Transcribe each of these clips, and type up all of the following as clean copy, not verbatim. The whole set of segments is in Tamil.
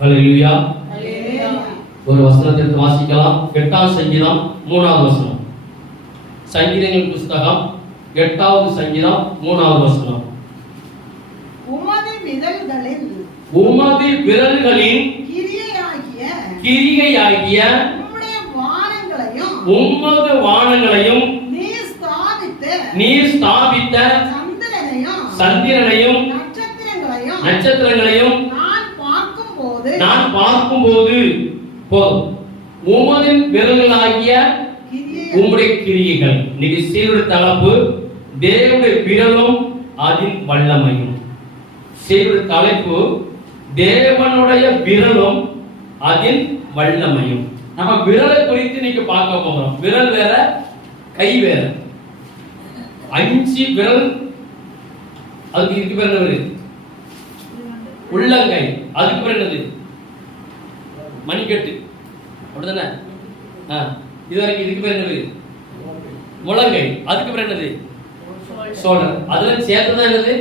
ஹல்லேலூயா. ஒரு வசனத்தை வாசிக்கலாம். 8ஆம் சங்கீதம் 3வது வசனம். சங்கீதங்கள் புஸ்தகம் 8வது சங்கீதம் 3வது வசனம். உமது விரல்களின் கிரியையாகிய உமது வானங்களையும் நீர் ஸ்தாபித்த சந்திரனையும் நட்சத்திரங்களையும் நான் பார்க்கும்போது உமது விரல்களாகிய உம்முடைய கிரியைகள். இன்னைக்கு சீருடைய தலைப்பு தேவனுடைய விரலும் அதன் வல்லமையும். சீருடைய தலைப்பு தேவனுடைய விரலும் அதன் வல்லமையும். நம்ம விரலை குறித்து இன்னைக்கு பார்க்க போகிறோம். விரல் வேற, கை வேற. 5 விரல், அதுக்கு இதுக்கு பேர் என்னது? உள்ளங்கை. அதுக்கு பேர் என்னது? மணிக்கட்டு. அப்படிதானே? இது வரைக்கும் இதுக்கு பேர் என்னது? முழங்கை. அதுக்கு பேர் என்னது? ஷோல்டர். அதுல சேர்த்துதான் என்னது?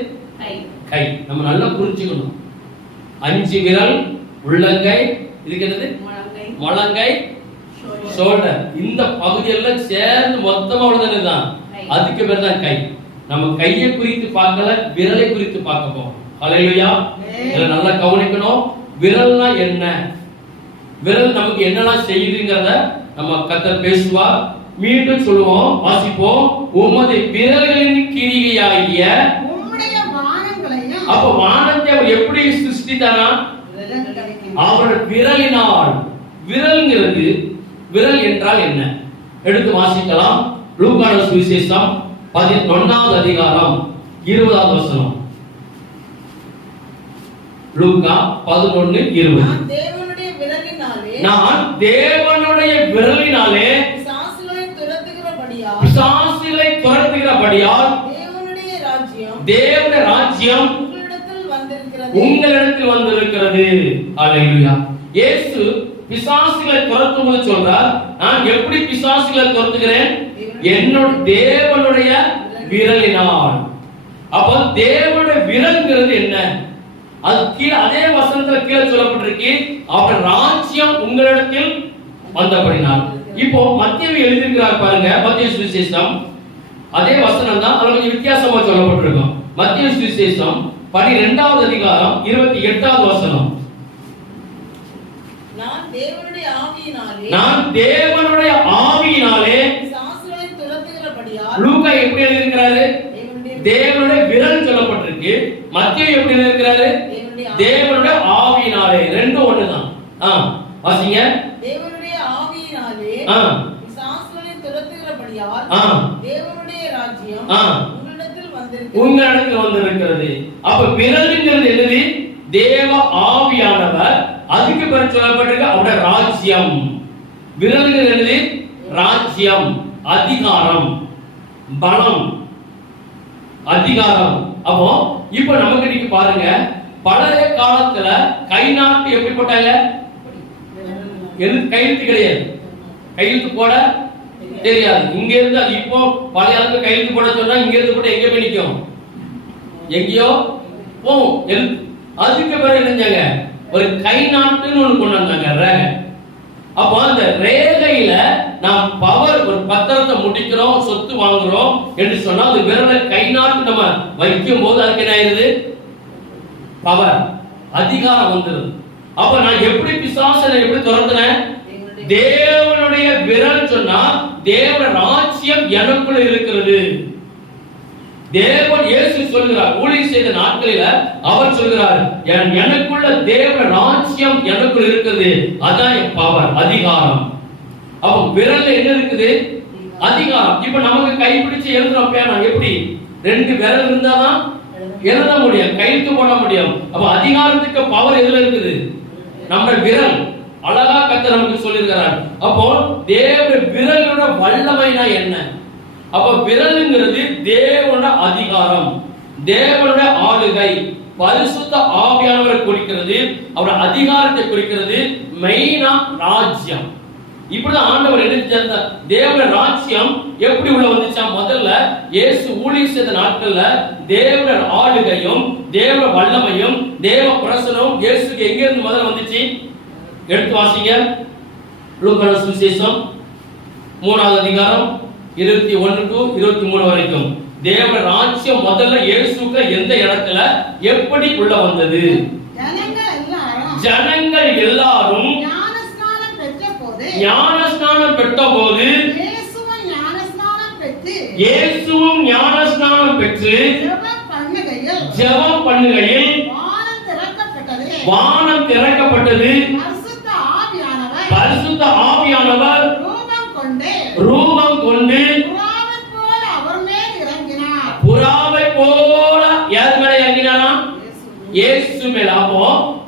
கை. நம்ம நல்லா புரிஞ்சுக்கணும். 5 விரல், உள்ளங்கை, இதுக்கு என்னது? முழங்கை, ஷோல்டர். இந்த பகுதியெல்லாம் சேர்ந்து மொத்தமா உள்ளதுதான். அதுக்கு பேர் தான் கை. நம்ம கையை குறித்து பார்க்கல, விரலை குறித்து பார்க்க போறோம். ஹல்லேலூயா. இத நல்லா கவனிக்கணும். விரல்னா என்ன, விரல் நமக்கு என்னெல்லாம் செய்யுதுங்கறத நம்ம கர்த்தர் பேசுவார். மீண்டும் சொல்லுவோம், வாசிப்போம். உமது விரல்களின் கிரியையாகிய உம்முடைய வானங்களையும். அப்ப வானத்தை அவர் எப்படி சிருஷ்டித்தாரா? அவருடைய விரலினால். விரல்ங்கிறது, விரல் என்றால் என்ன? எடுத்து வாசிக்கலாம். லூக்கான சுவிசேஷம் 11வது அதிகாரம் 20வது வசனம். லூக்கா 11:20. நான் தேவனுடைய விரலினாலே பிசாசுகளை துரத்துகிறபடியால் தேவனுடைய ராஜ்யம் உங்களிடத்தில் வந்திருக்கிறது. ஹல்லேலூயா. இயேசு பிசாசுகளை துரத்தும்போது சொல்றார், நான் எப்படி பிசாசுகளை துரத்துகிறேன்? என்னோட தேவனுடைய விரலினால். அப்ப தேவனுடைய விரல்ங்கிறது என்ன? அது கீழே அதே வசனத்துல கீழே சொல்லப்பட்டிருக்கு, அவர் ராஜ்யம் உங்களிடத்தில் வந்தபடினால். இப்போ மத்தேயு எழுதியிருக்கிறார் பாருங்க. மத்தேயு சுவிசேஷம் அதே வசனம் தான், அதுல கொஞ்சம் வித்தியாசமா சொல்லப்பட்டிருக்கும். மத்தேயு சுவிசேஷம் 12வது அதிகாரம் 28வது வசனம். நான் தேவனுடைய ஆவியினாலே பிசாசுகளை துரத்துகிறபடியால். லூக்கா எப்படி எழுதியிருக்கிறாரு? தேவனுடைய விரல் சொல்லப்பட்டிருக்கு. மத்தேயு எப்படி எழுதியிருக்கிறாரு? தேவனுடைய ஆவியினாலே. ரெண்டும் ஒண்ணுதான். வாசிங்க. தேவனுடைய ஆவியினாலே பிசாசுகளை துரத்துகிறபடியால் தேவனுடைய ராஜ்யம் உங்களிடத்தில் வந்திருக்கிறது. அப்ப விரல்ங்கிறது என்னது? தேவ ஆவியானவர். அதுக்கு பிறகு சொல்லப்பட்டிருக்கு அவருடைய ராஜ்யம். விரல்ங்கிறது என்னது? ராஜ்யம், அதிகாரம், பலம், அதிகாரம். அப்போ இப்ப நமக்கு நீங்க பாருங்க, பழைய காலத்துல கை நாட்டு எப்படி போட்டாங்க? கையெழுத்து கிடையாது. கையெழுத்து போட தெரியாது. இங்க இருந்து இப்போ பழைய காலத்துல கையெழுத்து போட சொன்னா இங்க இருந்து போட்டு எங்க போய் நிக்கும்? எங்கேயோ போகும். அதுக்கு பிறகு என்னஞ்சாங்க? ஒரு கை நாட்டுன்னு ஒண்ணு கொண்டு வந்தாங்க, ரேகை. அப்போ அந்த ரேகையில நாம் பவர், ஒரு பத்திரத்தை முடிக்கிறோம், சொத்து வாங்குறோம் என்று சொன்னா அது விரல கை நாட்டு நம்ம வைக்கும் போது அதுக்கு என்ன ஆயிருது? பவர், அதிகாரம் வந்துருது. அப்ப நான் எப்படி பிசாசனை எப்படி துரத்துனேன்? தேவனுடைய விரல் சொன்னா தேவ ராஜ்யம் எனக்குள்ள இருக்கிறது. தேவன் இயேசு சொல்கிறார், ஊழியம் செய்த நாட்களில அவர் சொல்கிறார், எனக்குள்ள தேவ ராஜ்யம் எனக்குள்ள இருக்குது. அதான் என் பவர், அதிகாரம். அப்ப விரல்ல என்ன இருக்குது? அதிகாரம். இப்ப நமக்கு கைப்பிடிச்சு எழுதுறோம் பேனா, எப்படி? 2 விரல் இருந்தாதான் எழுத முடியும், கையெழுத்து போட முடியும். அப்ப அதிகாரத்துக்கு பவர் எதுல இருக்குது? நம்ம விரல். அழகா கர்த்தர் நமக்கு சொல்லியிருக்கிறார். அப்போ தேவ விரலோட வல்லமைனா என்ன? அப்ப விரல்ங்கிறது தேவனுடைய அதிகாரம், தேவனுடைய ஆளுகை, பரிசுத்த ஆவியானவரை குறிக்கிறது, அவருடைய அதிகாரத்தை குறிக்கிறது. மெயினா ராஜ்யம். இப்படிதான் ஆண்டவர் என்ன செஞ்சார்? தேவனுடைய ராஜ்யம் எப்படி உள்ள வந்துச்சா? முதல்ல இயேசு ஊழியம் செய்த நாட்கள்ல தேவனுடைய ஆளுகையும் தேவ வல்லமையும் தேவ பிரசனமும் இயேசுக்கு எங்க இருந்து முதல்ல வந்துச்சு? எடுத்து வாசிங்க. லூக்கா சுவிசேஷம் 3வது அதிகாரம் 21 to 23 வரைக்கும். தேவ ராஜ்யம் முதல்ல இயேசுக்கு எந்த இடத்துல எப்படி உள்ள வந்தது? ஜனங்கள் எல்லாரும் ஞானஸ்நானம் பெற்றபோது இயேசுவும் ஞானஸ்நானம் பெற்று ஜெபம் பண்ணுகையில் வானம் திறக்கப்பட்டது. பரிசுத்த ஆவியானவர் ரூபம் கொண்டு புறாவை போல யார் மேல இறங்கினாரா? இயேசு மேல. அப்போ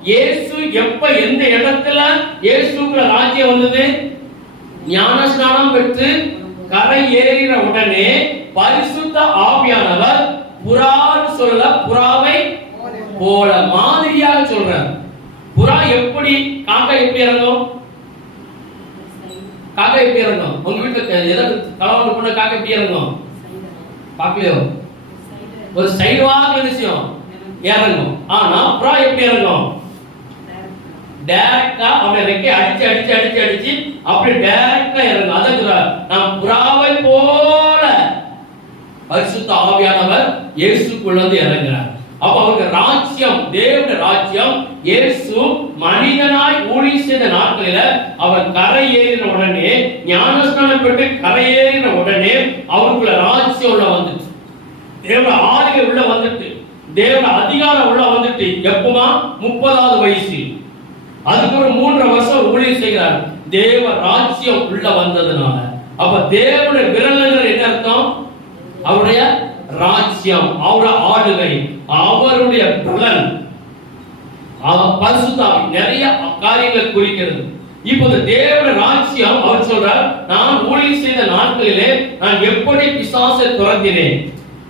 இயேசு எப்ப எந்த இடத்துல இயேசுக்குள்ள ராஜ்யம் வந்தது? ஞானஸ்நானம் பெற்று கரை ஏறின உடனே பரிசுத்த ஆவியானவர் புறான்னு சொல்லல, புறாவை போல மாதிரியாக சொல்றார். புறா எப்படி, காக்கா எப்படி இறங்கும்? காக்கா எப்படி இறங்கும்? உங்க வீட்டுல எதாவது கலவண்டு பண்ண காக்கா எப்படி இறங்கும்? பாக்கலையோ? ஒரு சைடுவாக விஷயம் இறங்கும். ஆனா புறா எப்படி இறங்கும்? டைரக்டா அவனை ரெக்கை அடிச்சு அடிச்சு அடிச்சு அடிச்சு அப்படி டைரக்டா இறங்கும். அதான் நாம் புறாவை போல பரிசுத்த ஆவியானவர் இயேசுக்குள்ள வந்து இறங்குறார். அப்ப அவருக்கு ராஜ்யம், தேவனுடைய ராஜ்யம். இயேசு மனிதனாய் ஊழியம் செய்த நாட்களில அவர் கரை ஏறின உடனே, ஞானஸ்நானம் பெற்று கரை ஏறின உடனே அவருக்குள்ள ராஜ்யம் உள்ள வந்துட்டு, தேவ ஆளுகை உள்ள வந்துட்டு, தேவ அதிகாரம் உள்ள வந்துட்டு. எப்பமா? 30வது வயசு. அதுக்கு ஒரு 3 வருஷம் ஊழியம் செய்கிறார். தேவ ராஜ்யம் உள்ள வந்ததுனால. அப்ப தேவனுடைய விரல்கள் என்ன அர்த்தம்? அவருடைய ராஜ்யம், அவருடைய ஆளுகை, அவருடைய பலன், பரிசுத்த ஆவி நிறைய காரியங்களை குறிக்கிறது. இப்போது தேவனுடைய ராஜ்யம் அவர் சொல்றார், நான் ஊழியம் செய்த நாட்களிலே நான் எப்படி பிசாசை துரத்தினேன்.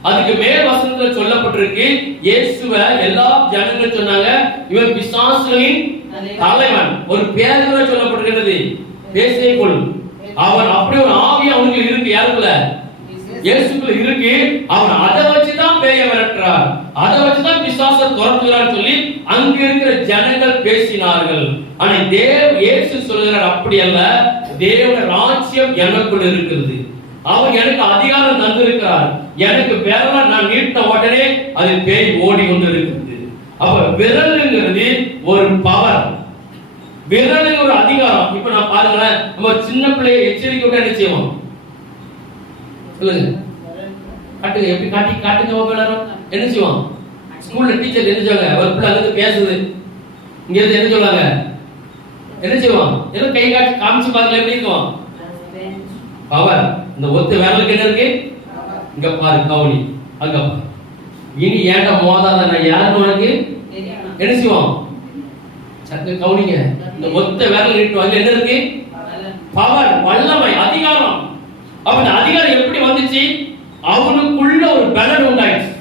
அதுக்கு மேல் வசனத்துல சொல்லப்பட்டிருக்கு, இயேசுவை எல்லா ஜனங்களும் சொன்னாங்க இவன் பிசாசுகளின் தலைவன். ஒரு பேர் கூட சொல்லப்பட்டிருக்கிறது, பேசேக்குள். அவன் அப்படி ஒரு ஆவி அவனுக்கு இருக்கு. யாருக்குள்ள? இயேசுக்குள்ள இருக்கு. அவன் அதை வச்சுதான் பேய விரட்டுறார், அதை வச்சுதான் பிசாசை துரத்துகிறார் சொல்லி அங்க இருக்கிற ஜனங்கள் பேசினார்கள். ஆனா இயேசு சொல்கிறார், அப்படி அல்ல, தேவனுடைய ராஜ்யம் எனக்குள்ள இருக்கிறது. அவர் எனக்கு அதிகாரம் தந்திருக்கிறார். எனக்கு விரல நான் நீட்ட உடனே அது பேய் ஓடி கொண்டு இருக்கிறது. அப்ப விரலுங்கிறது ஒரு பவர், விரலுங்க ஒரு அதிகாரம். இப்ப நான் பாருங்களேன், நம்ம சின்ன பிள்ளையை எச்சரிக்கை விட என்ன செய்வோம்? சொல்லுங்க, காட்டுங்க, எப்படி காட்டுங்க. எல்லாரும் என்ன செய்வோம்? ஸ்கூல்ல டீச்சர் என்ன சொல்லுவாங்க? ஒரு பிள்ளை அங்கிருந்து பேசுது, இங்க இருந்து என்ன சொல்லுவாங்க? என்ன செய்வோம்? ஏதோ கை காட்டி காமிச்சு பாருங்க, எப்படி இருக்கும்? பவர். இந்த ஒத்த விரலுக்கு என்ன இருக்கு? இங்க பாரு கவுனி, அங்க பாரு. இனி ஏன்டா மோதாத நான் யாருன்னு உனக்கு என்ன செய்வோம்? சக்கு கவுனிங்க. இந்த ஒத்த விரல் நீட்டு அங்க என்ன இருக்கு? பவர், வல்லமை, அதிகாரம். அப்ப இந்த அதிகாரம் எப்படி வந்துச்சு? அவனுக்குள்ள ஒரு பலன் உண்டாயிடுச்சு,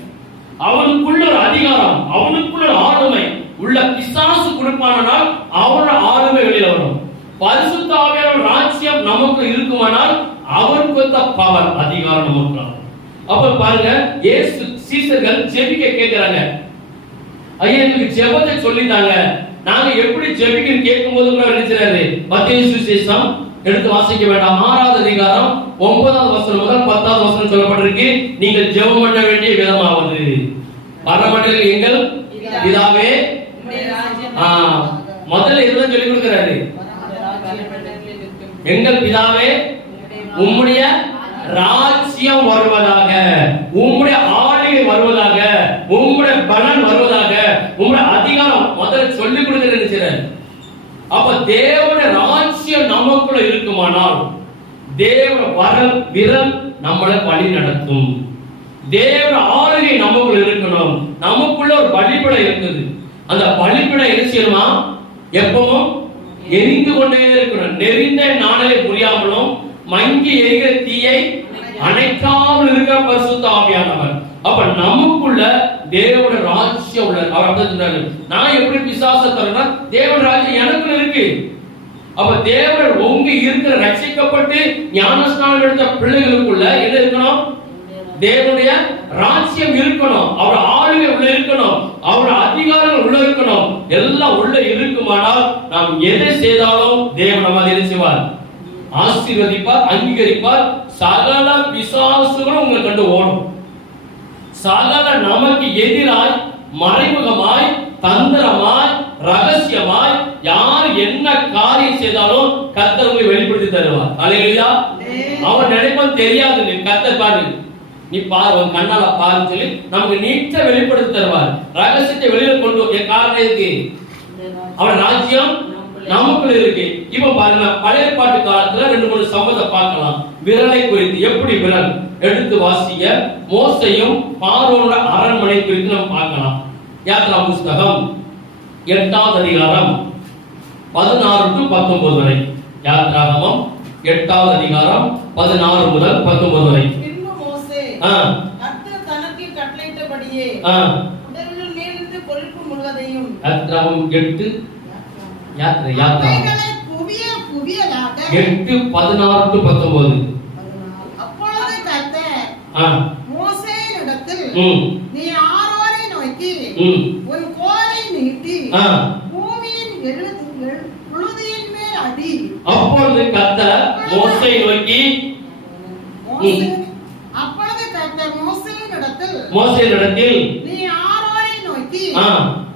அவனுக்குள்ள ஒரு அதிகாரம், அவனுக்குள்ள ஒரு ஆளுமை. உள்ள பிசாசு கொடுப்பானால் அவனோட ஆளுமை வெளியில வரும். பரிசுத்த ஆவியானவர் ராஜ்யம் நமக்கு இருக்குமானால் அவருக்கு வந்த பவர், அதிகாரம் நமக்கு. அப்ப பாருங்க, இயேசு சீஷர்கள் ஜெபிக்க கேக்குறாங்க, ஐயா எங்களுக்கு ஜெபத்தை சொல்லிட்டாங்க, நாங்க எப்படி ஜெபிக்கன்னு கேட்கும்போது கூட நினைச்சாரு. மத்தேயு சுவிசேஷம் எடுத்து வாசிக்க வேண்டாம், 6வது அதிகாரம் 9வது வசனம் முதல் 10வது வசனம் சொல்லப்பட்டிருக்கு. நீங்கள் ஜெபம் பண்ண வேண்டிய விதமாவது, பரமண்டலில் எங்கள் பிதாவே. முதல்ல இதுதான் சொல்லி கொடுக்கிறாரு, எங்கள் பிதாவே உம்முடைய ராஜ்யம் வருவதாக, உம்முடைய ஆளுகை வருவதாக, உம்முடைய பலன் வருவதாக, உம்முடைய அதிகாரம் முதல்ல சொல்லி கொடுக்கிறார். அப்ப தேவனுடைய ராஜ்யம் நமக்குள்ள இருக்குமானால் தேவனுடைய விரல் நம்மளை வழி நடத்தும். தேவனுடைய ஆளுகை நமக்குள்ள இருக்கணும். நமக்குள்ள ஒரு பலிபீடம் இருக்குது. அந்த பலிபீடம் என்ன செய்யணுமா? எப்பவும் எரிந்து கொண்டே இருக்கணும். நெறிந்த நாணலை புரியாமலும் மங்கி எரிகிற தீயை அணைக்காமல் இருக்கிற பரிசுத்த ஆவியானவர். அப்ப நமக்குள்ள தேவனுடைய ராஜ்யம் உள்ள. அவர் அப்படி சொல்றாரு, நான் எப்படி பிசாசை தரேன்னா தேவனுடைய ராஜ்யம் எனக்குள்ள இருக்கு. அப்ப தேவன் உங்க இருக்கிற ரட்சிக்கப்பட்டு ஞானஸ்நானம் எடுத்த பிள்ளைகளுக்குள்ள என்ன இருக்கணும்? தேவனுடைய ராஜ்யம் இருக்கணும், அவர் ஆளுகை உள்ள இருக்கணும், அவர் அதிகாரம் உள்ள இருக்கணும். எல்லாம் உள்ள இருக்குமானால் நாம் எதை செய்தாலும் தேவன் நம்ம என்ன செய்வார்? ஆசீர்வதிப்பார், அங்கீகரிப்பார். சகல பிசாசுகளும் உங்களை கண்டு ஓடும். சகல நமக்கு எதிராய் மறைமுகமாய் தந்திரமாய் ரகசியமாய் யார் என்ன காரியம் செய்தாலும் கர்த்தர் உங்களை வெளிப்படுத்தி தருவார். அல்லேலூயா. அவன் நினைப்பான் தெரியாது, கர்த்தர் பாரு, நீ பாரு, உன் கண்ணால பாருன்னு சொல்லி நமக்கு நீட்டா வெளிப்படுத்தி தருவார். ரகசியத்தை வெளியில கொண்டு காரணம் இருக்கு, அவன் ராஜ்யம் நமக்குள்ள இருக்கு. இப்ப பாருங்க, பழைய பாட்டு காலத்துல 2-3 சம்பவத்தை பார்க்கலாம். விரலை குறித்து, எப்படி விரல் எடுத்து வாசிக்க மோசையும் பார்வோனோட அரண்மனை குறித்து நம்ம பார்க்கலாம். யாத்ரா புஸ்தகம் 8வது அதிகாரம் 16 to 19 வரை. யாத்ராகமம் 8வது அதிகாரம் 16 முதல் 19 வரை. பின்பு மோசே கர்த்தர் தனக்கு கட்டளையிட்டபடியே உடலில் நேர்ந்து கொழுப்பு முழுவதையும் யாத்ராகமம் 8 அவைகளை குவியலாக 8:16 to 19. அப்பொழுது கர்த்தர் மோசேயினிடத்தில், நீ ஆரோனை நோக்கி உன் கோலை நீட்டி பூமியின் புழுதியின் மேல் அடி. அப்பொழுது கர்த்தர் மோசேயை நோக்கி மோசேயினிடத்தில் நீ ஆரோனை நோக்கி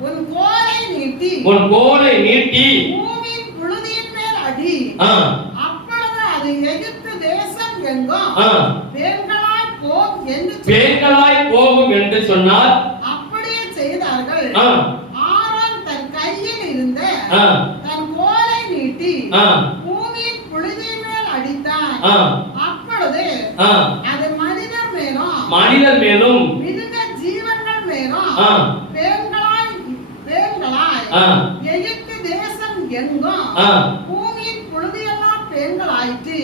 உன் கோலை நீட்டி பூமியின் புழுதியின் மேல் அடி. அப்பொழுது அது எகிப்து தேசம் எங்கும் பேய்களாய் போகும் என்று சொன்னார். அப்படியே செய்தார்கள். ஆரோன் தன் கையில் இருந்த தன் கோலை நீட்டி பூமியின் புழுதியின் மேல் அடித்தான். அப்பொழுது அது மனிதர் மேலும் மிருக ஜீவன்கள் மேலும் எகிப்து தேசம் எங்கும் பூமியின் புழுதியெல்லாம் பேன்களாயிற்று.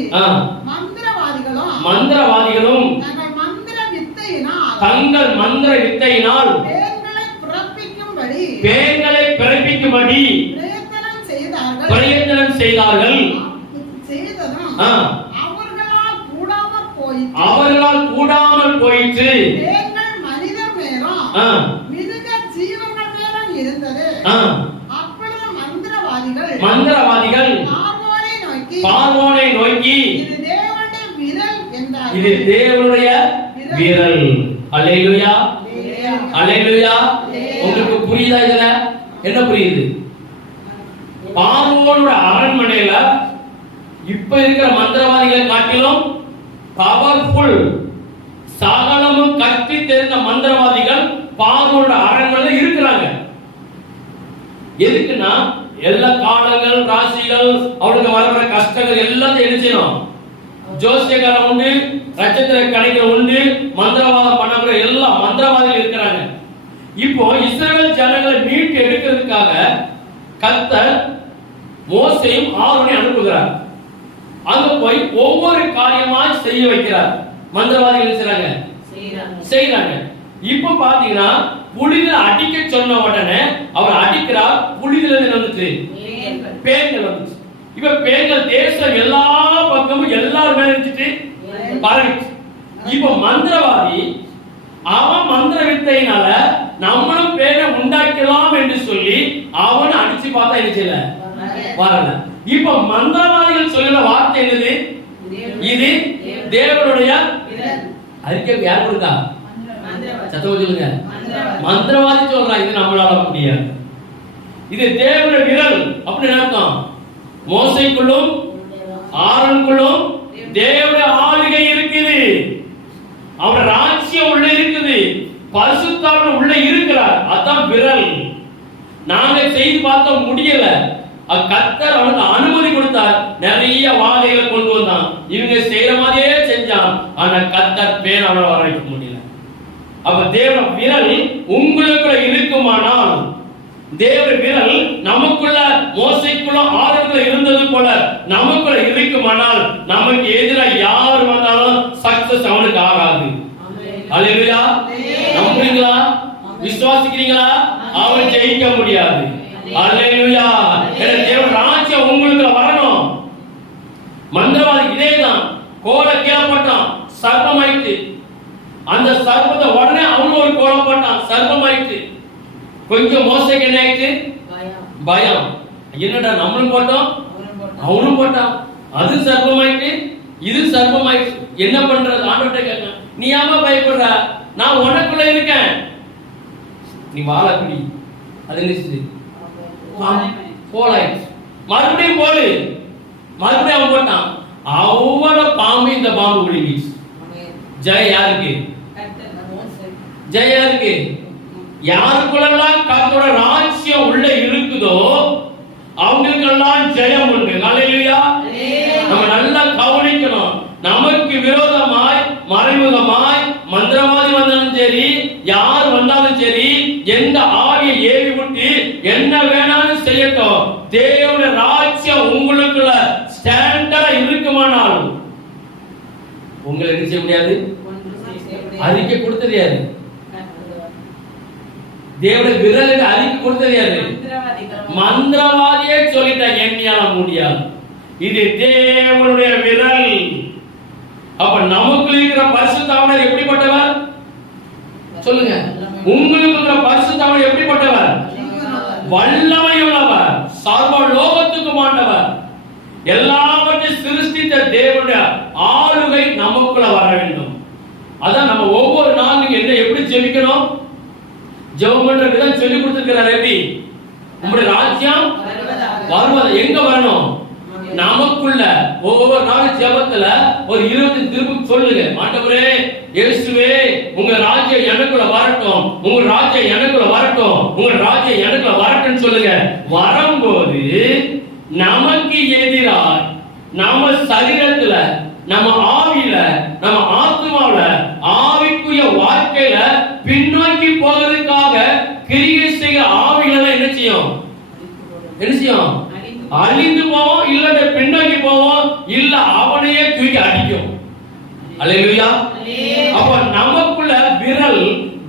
மந்திரவாதிகளும் தங்கள் மந்திர வித்தையினால் பேய்களை பிறப்பிக்கும்படி பிரயத்தனம் செய்தார்கள். அவர்களால் கூடாமல் போயிற்று. மனிதர் மேலும் மிருக ஜீவன்கள் மேலும் இருந்தது. மந்திரவாதிகள் பார்வோனை நோக்கி இது தேவனுடைய விரல். அல்லேலூயா, அல்லேலூயா. உங்களுக்கு புரியுதா? இதுல என்ன புரியுது? பார்வோனோட அரண்மனையில இப்ப இருக்கிற மந்திரவாதிகளை காட்டிலும் பவர்ஃபுல், சகலமும் கட்டி தெரிந்த மந்திரவாதிகள் பார்வோனோட அரண்மனையில இருக்கிறாங்க. எதுக்குன்னா எல்லா காலங்கள், ராசிகள், அவருக்கு வர கஷ்டங்கள் எல்லாத்தையும் என்ன செய்யணும்? ஜோசியக்காரன் உண்டு, நட்சத்திர கணிகள் உண்டு, மந்திரவாதம் பண்ணக்கூடிய எல்லா மந்திரவாதிகள் இருக்கிறாங்க. இப்போ இஸ்ரவேல் ஜனங்களை மீட்டு எடுக்கிறதுக்காக கர்த்தர் மோசேயும் ஆரோனையும் அனுப்புகிறார். அங்க போய் ஒவ்வொரு காரியமாய் செய்ய வைக்கிறார். மந்திரவாதிகள் செய்யறாங்க. இப்ப பாத்தீங்கன்னா புலிகளை அடிக்க சொன்ன உடனே அவர் அடிக்கிறார். புலிகள் வந்துச்சு, பேய்கள் வந்துச்சு. இப்ப பேய்கள் தேசம் எல்லா பக்கமும் எல்லாரும் மேல இருந்துட்டு பரவிச்சு. இப்ப மந்திரவாதி அவன் மந்திர வித்தையினால நம்மளும் பேரை உண்டாக்கலாம் என்று சொல்லி அவனை அடிச்சு பார்த்தா என்ன செய்யல, வரல. இப்ப மந்திரவாதிகள் சொல்லுற வார்த்தை என்னது? இது தேவனுடைய அறிக்கை. யார் கொடுத்தா? சத்தமா சொல்லுங்க. மந்திரவாதி சொல்றான், இது நம்மளால முடியாது, இது தேவனுடைய விரல் அப்படின்னு அர்த்தம். மோசேக்குள்ளும் ஆரோனுக்குள்ளும் தேவனுடைய ஆளுகை இருக்குது, அவர் ராஜ்யம் உள்ள இருக்குது, பரிசுத்தாவின் உள்ள இருக்கிறார். அதான் விரல். நாங்க செய்து பார்த்த முடியல, கர்த்தர் அவனுக்கு அனுமதி கொடுத்தார். நிறைய வாதைகளை கொண்டு வந்தான், இவங்க செய்யற மாதிரியே செஞ்சான். ஆனா கர்த்தர் பேர் அவனை வர வைக்க முடியல. அப்ப தேவ விரல் உங்களுக்குள்ள இருக்குமானால், தேவ விரல் நமக்குள்ள மோசைக்குள்ள ஆரோனுக்குள்ள இருந்தது போல நமக்குள்ள இருக்குமானால், நமக்கு எதிராக யார் வந்தாலும் சக்சஸ் அவனுக்கு ஆகாது. அல்லேலூயா. நம்புறீங்களா? விசுவாசிக்கிறீங்களா? அவன் ஜெயிக்க முடியாது. அல்லேலூயா. தேவ ராஜ்யம் உங்களுக்கு வரணும். மந்திரவாதி இதேதான், கோலை கீழே போட்டான், சர்ப்பம் ஆயிட்டு. அந்த சர்ப்பத்தை உடனே அவனும் ஒரு கோலை போட்டான், சர்ப்பம் ஆயிட்டு. கொஞ்சம் மோசைக்கு என்ன ஆயிட்டு? பயம். என்னடா நம்மளும் போட்டோம் அவனும் போட்டான், அது சர்ப்பம் ஆயிட்டு, இது சர்ப்பம் ஆயிட்டு. என்ன பண்றது? ஆண்டவர்கிட்ட கேட்க, நீ ஏமா பயப்படுற? நான் உனக்குள்ள இருக்கேன், நீ வாழ பிடி. அது நினைச்சு போலாயிடுச்சு. மறுபடியும் போடு, மறுபடியும் அவன் போட்டான். அவ்வளவு பாம்பு இந்த பாம்பு விழுங்கிச்சு. ஜெய யாருக்கு? ஜெய யாருக்கு? யாருக்குள்ளெல்லாம் கர்த்தரோட ராஜ்யம் உள்ள இருக்குதோ அவங்களுக்கெல்லாம் ஜெயம் உண்டு. ஹல்லேலூயா. நம்ம நல்லா கவனிக்கணும். நமக்கு விரோதமாய் மறைமுகமாய் மந்திரவாதி வந்தாலும் சரி, யார் வந்தாலும் சரி, எந்த ஆவியை ஏவி விட்டு என்ன வேணாலும் செய்யட்டும், தேவனுடைய ராஜ்யம் உங்களுக்குள்ள ஸ்டாண்டர்டா இருக்குமானால் உங்களை என்ன செய்ய முடியாது? அறிக்கை கொடுத்தது யாரு? தேவனுடைய விரலுக்கு அறிக்கை கொடுத்தது யாரு? மந்திரவாதியே சொல்லிட்டாங்க, எண்ணியால முடியாது. இது தேவனுடைய விரல். அப்ப நமக்குள்ள இருக்கிற பரிசுத்த ஆவியானவர் எப்படிப்பட்டவர்? சொல்லுங்க. உங்களுக்கு இருக்கிற பரிசுத்த ஆவியானவர் எப்படிப்பட்டவர்? வல்லமையுள்ளவர், சர்வ லோகத்துக்கும் ஆண்டவர், எல்லாவற்றையும் சிருஷ்டித்த தேவனுடைய ஆளுகை நமக்குள்ள வர வேண்டும். அதான் நம்ம ஒவ்வொரு நாளும் நீங்க என்ன எப்படி ஜெபிக்கணும், ஜெபம் பண்ற விதம் சொல்லி கொடுத்திருக்கிறார். எப்படி? உங்களுடைய ராஜ்யம் வருவது எங்க வரணும்? நமக்குள்ள. ஒவ்வொரு நாள் ஜெபத்துல ஒரு 20 திருப்பி சொல்லுங்க, ஆண்டவரே இயேசுவே உங்க ராஜ்யம் எனக்குள்ள வரட்டும், உங்க ராஜ்யம் எனக்குள்ள வரட்டும், உங்க ராஜ்யம் எனக்குள்ள வரட்டும் சொல்லுங்க. வரும்போது நமக்கு எதிராக நம்ம சரீரத்துல, நம்ம ஆவியில, நம்ம ஆத்மாவில, ஆவிக்குரிய வாழ்க்கையில பின்னோக்கி போவதற்காக கிரியை செய்கிற ஆவிகளை என்ன செய்யும்? என்ன செய்யும்? அழிந்து போவோம், இல்ல பின்னோக்கி போவோம், இல்ல அவனையே தூக்கி அடிக்கும். அல்லேலூயா. அப்ப நமக்குள்ள விரல்,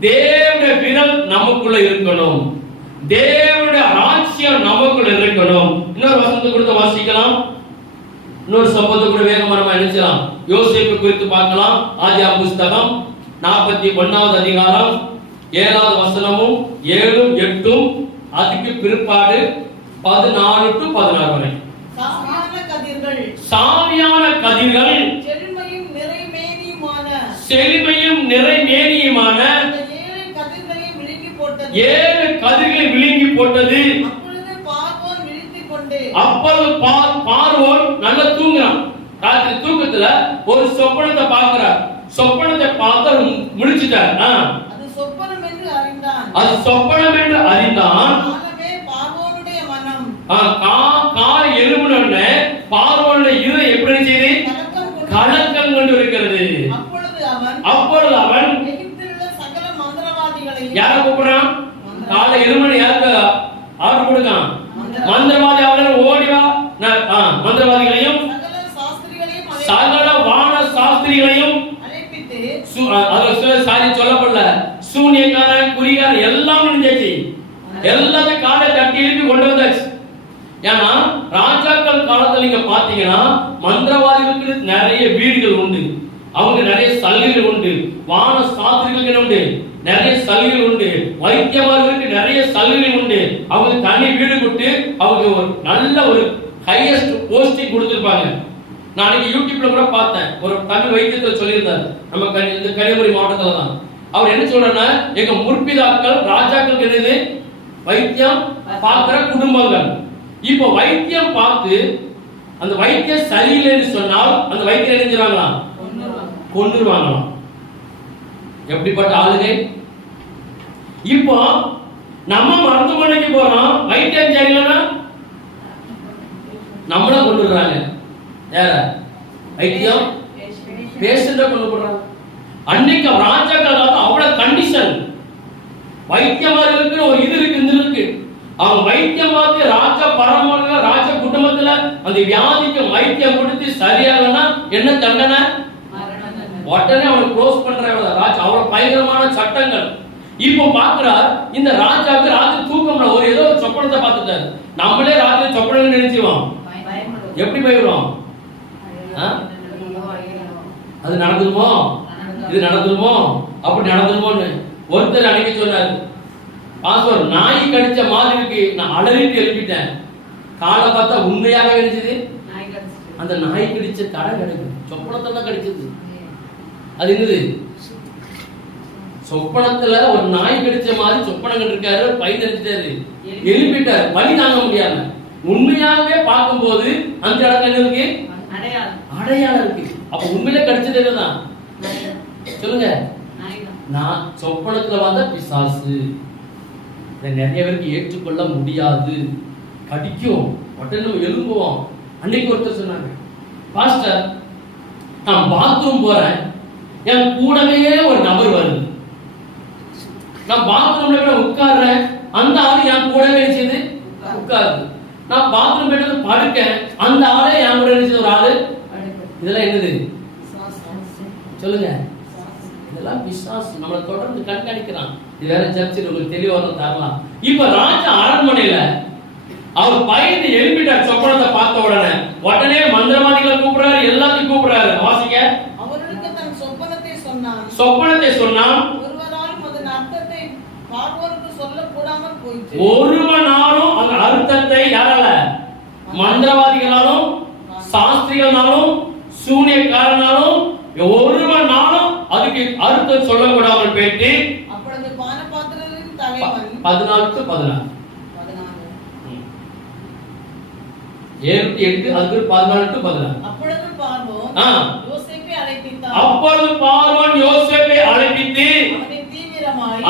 தேவனுடைய விரல் நமக்குள்ள இருக்கணும், தேவனுடைய ராஜ்யம் நமக்குள்ள இருக்கணும். இன்னொரு வசனத்தை கொடுத்து வாசிக்கலாம், இன்னொரு சம்பவத்தை கூட வேகமா நம்ம நினைச்சலாம். யோசேப்பு குறித்து பார்க்கலாம். ஆதியாகம புத்தகம் 41வது அதிகாரம் 7வது வசனமும் 7, 8, அதுக்கு பிற்பாடு 14 to 16 வரை. சாவியான கதிர்கள் செழுமையும் நிறைமேனியுமான 7 கதிர்களை விழுங்கி போட்டது. அப்பொழுது பார்வோன் நல்லா தூங்குறான். ராத்திரி தூக்கத்துல ஒரு சொப்பனத்தை பார்க்கிறார். சொப்பனத்தை பார்த்து முடிச்சிட்டார். அது சொப்பனம் என்று அறிந்தான். காலை எழுப்புனே பார்வோனுடைய இதயம் எப்படி செய்து கலக்கம் கொண்டு இருக்கிறது. அப்பொழுது அவன் யாரை கூப்பிடுறான்? காலை எழுப்புன யாருக்கு ஆர்டர் கொடுக்கான்? மந்திரவாதி அவர்கள் ஓடிவா. மந்திரவாதிகளையும் சகல வான சாஸ்திரிகளையும் சொல்லப்படல, சூனியக்காரன், குறிகாரன் எல்லாம் நினைச்சாச்சு. எல்லாத்தையும் காலை தட்டி எழுப்பி கொண்டு வந்தாச்சு. ஏன்னா ராஜாக்கள் காலத்துல நீங்க பாத்தீங்கன்னா மந்திரவாதிகளுக்கு நிறைய வீடுகள் உண்டு, அவங்க நிறைய சலுகைகள் உண்டு, வான சாஸ்திரிகளுக்கு உண்டு நிறைய சலுகைகள் உண்டு, வைத்தியமார்களுக்கு நிறைய சலுகைகள் உண்டு. அவங்க தனி வீடு கொடுத்து அவங்க ஒரு நல்ல ஒரு ஹையஸ்ட் போஸ்டிங் கொடுத்திருப்பாங்க. நான் அன்னைக்கு யூடியூப்ல கூட பார்த்தேன், ஒரு தமிழ் வைத்தியத்தை சொல்லியிருந்தார். நம்ம இந்த கன்னியாகுமரி மாவட்டத்துல தான். அவர் என்ன சொல்றாருன்னா, எங்க முற்பிதாக்கள் ராஜாக்களுக்கு என்னது வைத்தியம் பார்க்கிற குடும்பங்கள். இப்போ வைத்தியம் பார்த்து அந்த வைத்தியம் சரியில்லைன்னு சொன்னால் அந்த வைத்தியம் என்ன செய்வாங்களாம்? கொன்னுருவாங்களாம். எப்படிப்பட்ட ஆளுகை! இப்போ நம்ம மருத்துவமனைக்கு போறோம், வைத்தியம் சரியில்லைன்னா நம்மள கொண்டுறாங்க. யார? வைத்தியம் பேஷண்ட கொண்டு போறாங்க. அன்னைக்கு ராஜாக்கள் அவ்வளவு கண்டிஷன். வைத்தியமார்களுக்கு ஒரு இது இருக்கு, இந்த இருக்கு. அவங்க வைத்தியம் பார்த்து ராஜ பரம்பரை ராஜ குடும்பத்துல அந்த வியாதிக்கு வைத்தியம் கொடுத்து சரியாகனா என்ன தண்டனை? உடனே அவனை க்ளோஸ் பண்றாங்க ராஜா. அவ்வளவு பயங்கரமான சட்டங்கள். இப்போ பாக்குறார் இந்த ராஜாவுக்கு ராத்திரி தூக்கம்ல ஒரு ஏதோ ஒரு சொப்பனத்தை பார்த்துட்டாரு. நம்மளே ராத்திரி சொப்பனம் நினைச்சுவோம், எப்படி போயிடுவோம்? அது நடந்துருமோ, இது நடந்துருமோ, அப்படி நடந்துருமோன்னு ஒருத்தர் அன்னைக்கு சொன்னாரு, பாஸ்டர் நாய் கடிச்ச மாதிரி இருக்கு, நான் அலறிட்டு எழுப்பிட்டேன். காலை பார்த்தா உண்மையாக கிடைச்சது, அந்த நாய் கடிச்ச கடை கிடைக்கும், சொப்பனத்துல கடிச்சது. அது என்னது, சொப்பனத்துல ஒரு நாய் கடிச்ச மாதிரி சொப்பனம் கண்டிருக்காரு, பை தெரிஞ்சிட்டாரு, எழுப்பிட்டாரு, வலி தாங்க முடியாம. உண்மையாகவே பார்க்கும்போது அந்த இடத்துல என்ன இருக்கு, அடையாளம் இருக்கு. அப்ப உண்மையில கடிச்சது என்னதான் சொல்லுங்க, நான் சொப்பனத்துல வந்த பிசாசு. இதை நிறைய பேருக்கு ஏற்றுக்கொள்ள முடியாது, கடிக்கும், உடனே எழும்புவோம். அன்னைக்கு ஒருத்தர் சொன்னாங்க, பாஸ்டர் நான் பாத்ரூம் போறேன், என் கூடவே ஒரு நபர் வருது, நான் பாத்ரூம்ல உட்கார்றேன், அந்த ஆளு என் கூடவே நினைச்சது உட்காருது, நான் பாத்ரூம் போயிட்டு படுக்க, அந்த ஆளே என் கூட நினைச்சது ஒரு ஆளு. இதெல்லாம் என்னது சொல்லுங்க, இதெல்லாம் பிசாசு நம்மளை தொடர்ந்து கண்காணிக்கிறான். இது வேற சர்ச்சில் உங்களுக்கு தெளிவாக தரலாம். இப்ப ராஜா அரண்மனையில அவர் பயந்து எழுப்பிட்டார், சொப்பனத்தை பார்த்த உடனே மந்திரவாதிகளை கூப்பிடுறாரு, எல்லாத்தையும் கூப்பிடுறாரு. வாசிக்க, அவர்களுக்கு தன் சொப்பனத்தை சொன்னான், சொப்பனத்தை சொன்னான், ஒருவராலும் அதன் அர்த்தத்தை பார்வோருக்கு சொல்லக்கூடாமல் போயிற்று. ஒருவனாலும் அந்த அர்த்தத்தை யாரால, மந்திரவாதிகளாலும் சாஸ்திரிகளாலும் சூனியக்காரனாலும் ஒருவனாலும் அதுக்கு அர்த்தம் சொல்லக்கூடாமல் போயிட்டு. அப்பொழுது பானபாத்திரரின் தலைவன் 14:14 7:8 அதுக்கு 14:14. அப்பொழுது பார்வோன் யோசேப்பை அழைப்பித்தான். அப்பொழுது பார்வோன் யோசேப்பை அழைப்பித்து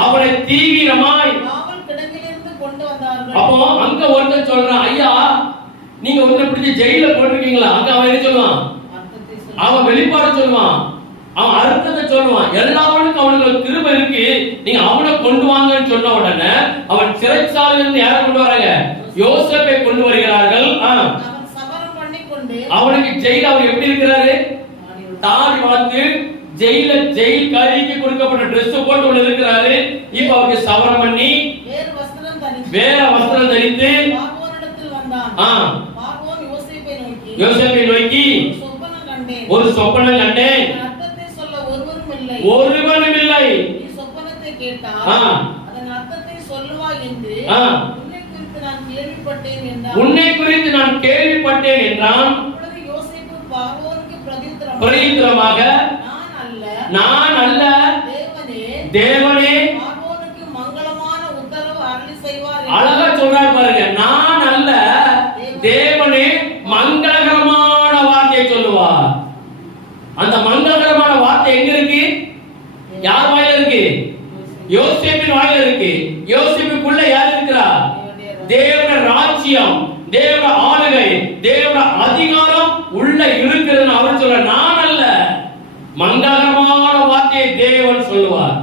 அவனை தீவிரமாய் காவல் கிடங்கிலிருந்து கொண்டு வந்தார்கள். அப்போ அங்க ஒருத்தன் சொல்றான், ஐயா நீங்க ஒருத்தனை பிடிச்சி ஜெயில போட்டிருக்கீங்களா? அங்க அவன் என்ன சொல்லுவான், அவன் வெளிப்பாடு சொல்லுவான், அவன் அர்த்தத்தை சொல்லுவான். எல்லாவனுக்கும் அவனுக்கு கிருபை இருக்கு, நீங்க அவனை கொண்டு வாங்கன்னு சொன்ன உடனே அவன் சிறைச்சாலையிலிருந்து யாரை கொண்டு வராங்க, யோசேப்பை கொண்டு வருகிறார்கள். அவனுக்கு ஜெயில அவர் எப்படி இருக்கிறாரு, தாடி வளர்த்து ஜெயில் கைதிக்கு கொடுக்கப்பட்ட Dress போட்டு உள்ள இருக்கிறாரு. இப்ப அவருக்கு சவரம் பண்ணி வேற வஸ்திரம் தரித்து பார்வோனிடத்தில் வந்தான். பார்வோன் யோசேப்பை நோக்கி ஒரு சொப்பனம் கண்டேன், அர்த்தத்தை சொல்ல ஒருவனும் இல்லை. நீ சொப்பனத்தை கேட்டால் அதன் அர்த்தத்தை சொல்லுவாய் என்று உன்னை குறித்து நான் கேள்விப்பட்டேன் என்றான். உன்னை குறித்து நான் கேள்விப்பட்டேன் என்றான். அப்பொழுது யோசேப்பு பார்வோனுக்கு பிரதியுத்தரமாக நான் அல்ல தேவனே பார்வோனுக்கு மங்களமான உத்தரவு அருளி செய்வார். அழகா சொல்றாரு பாருங்க, நான் அல்ல தேவனே மங்களகரமான வார்த்தையை சொல்லுவார். அந்த மங்களகரமான வார்த்தை எங்க இருக்கு, யார் வாயில இருக்கு, யோசேப்பின் வாயில இருக்கு. யோசேப்புக்குள்ள யார் இருக்கிறா, தேவ ராஜ்யம், தேவ ஆளுகை, தேவ அதிகாரம் உள்ள இருக்குதுன்னு அவர் சொல்ற. நான் அல்ல, மங்களகரமான வார்த்தையை தேவன் சொல்லுவார்.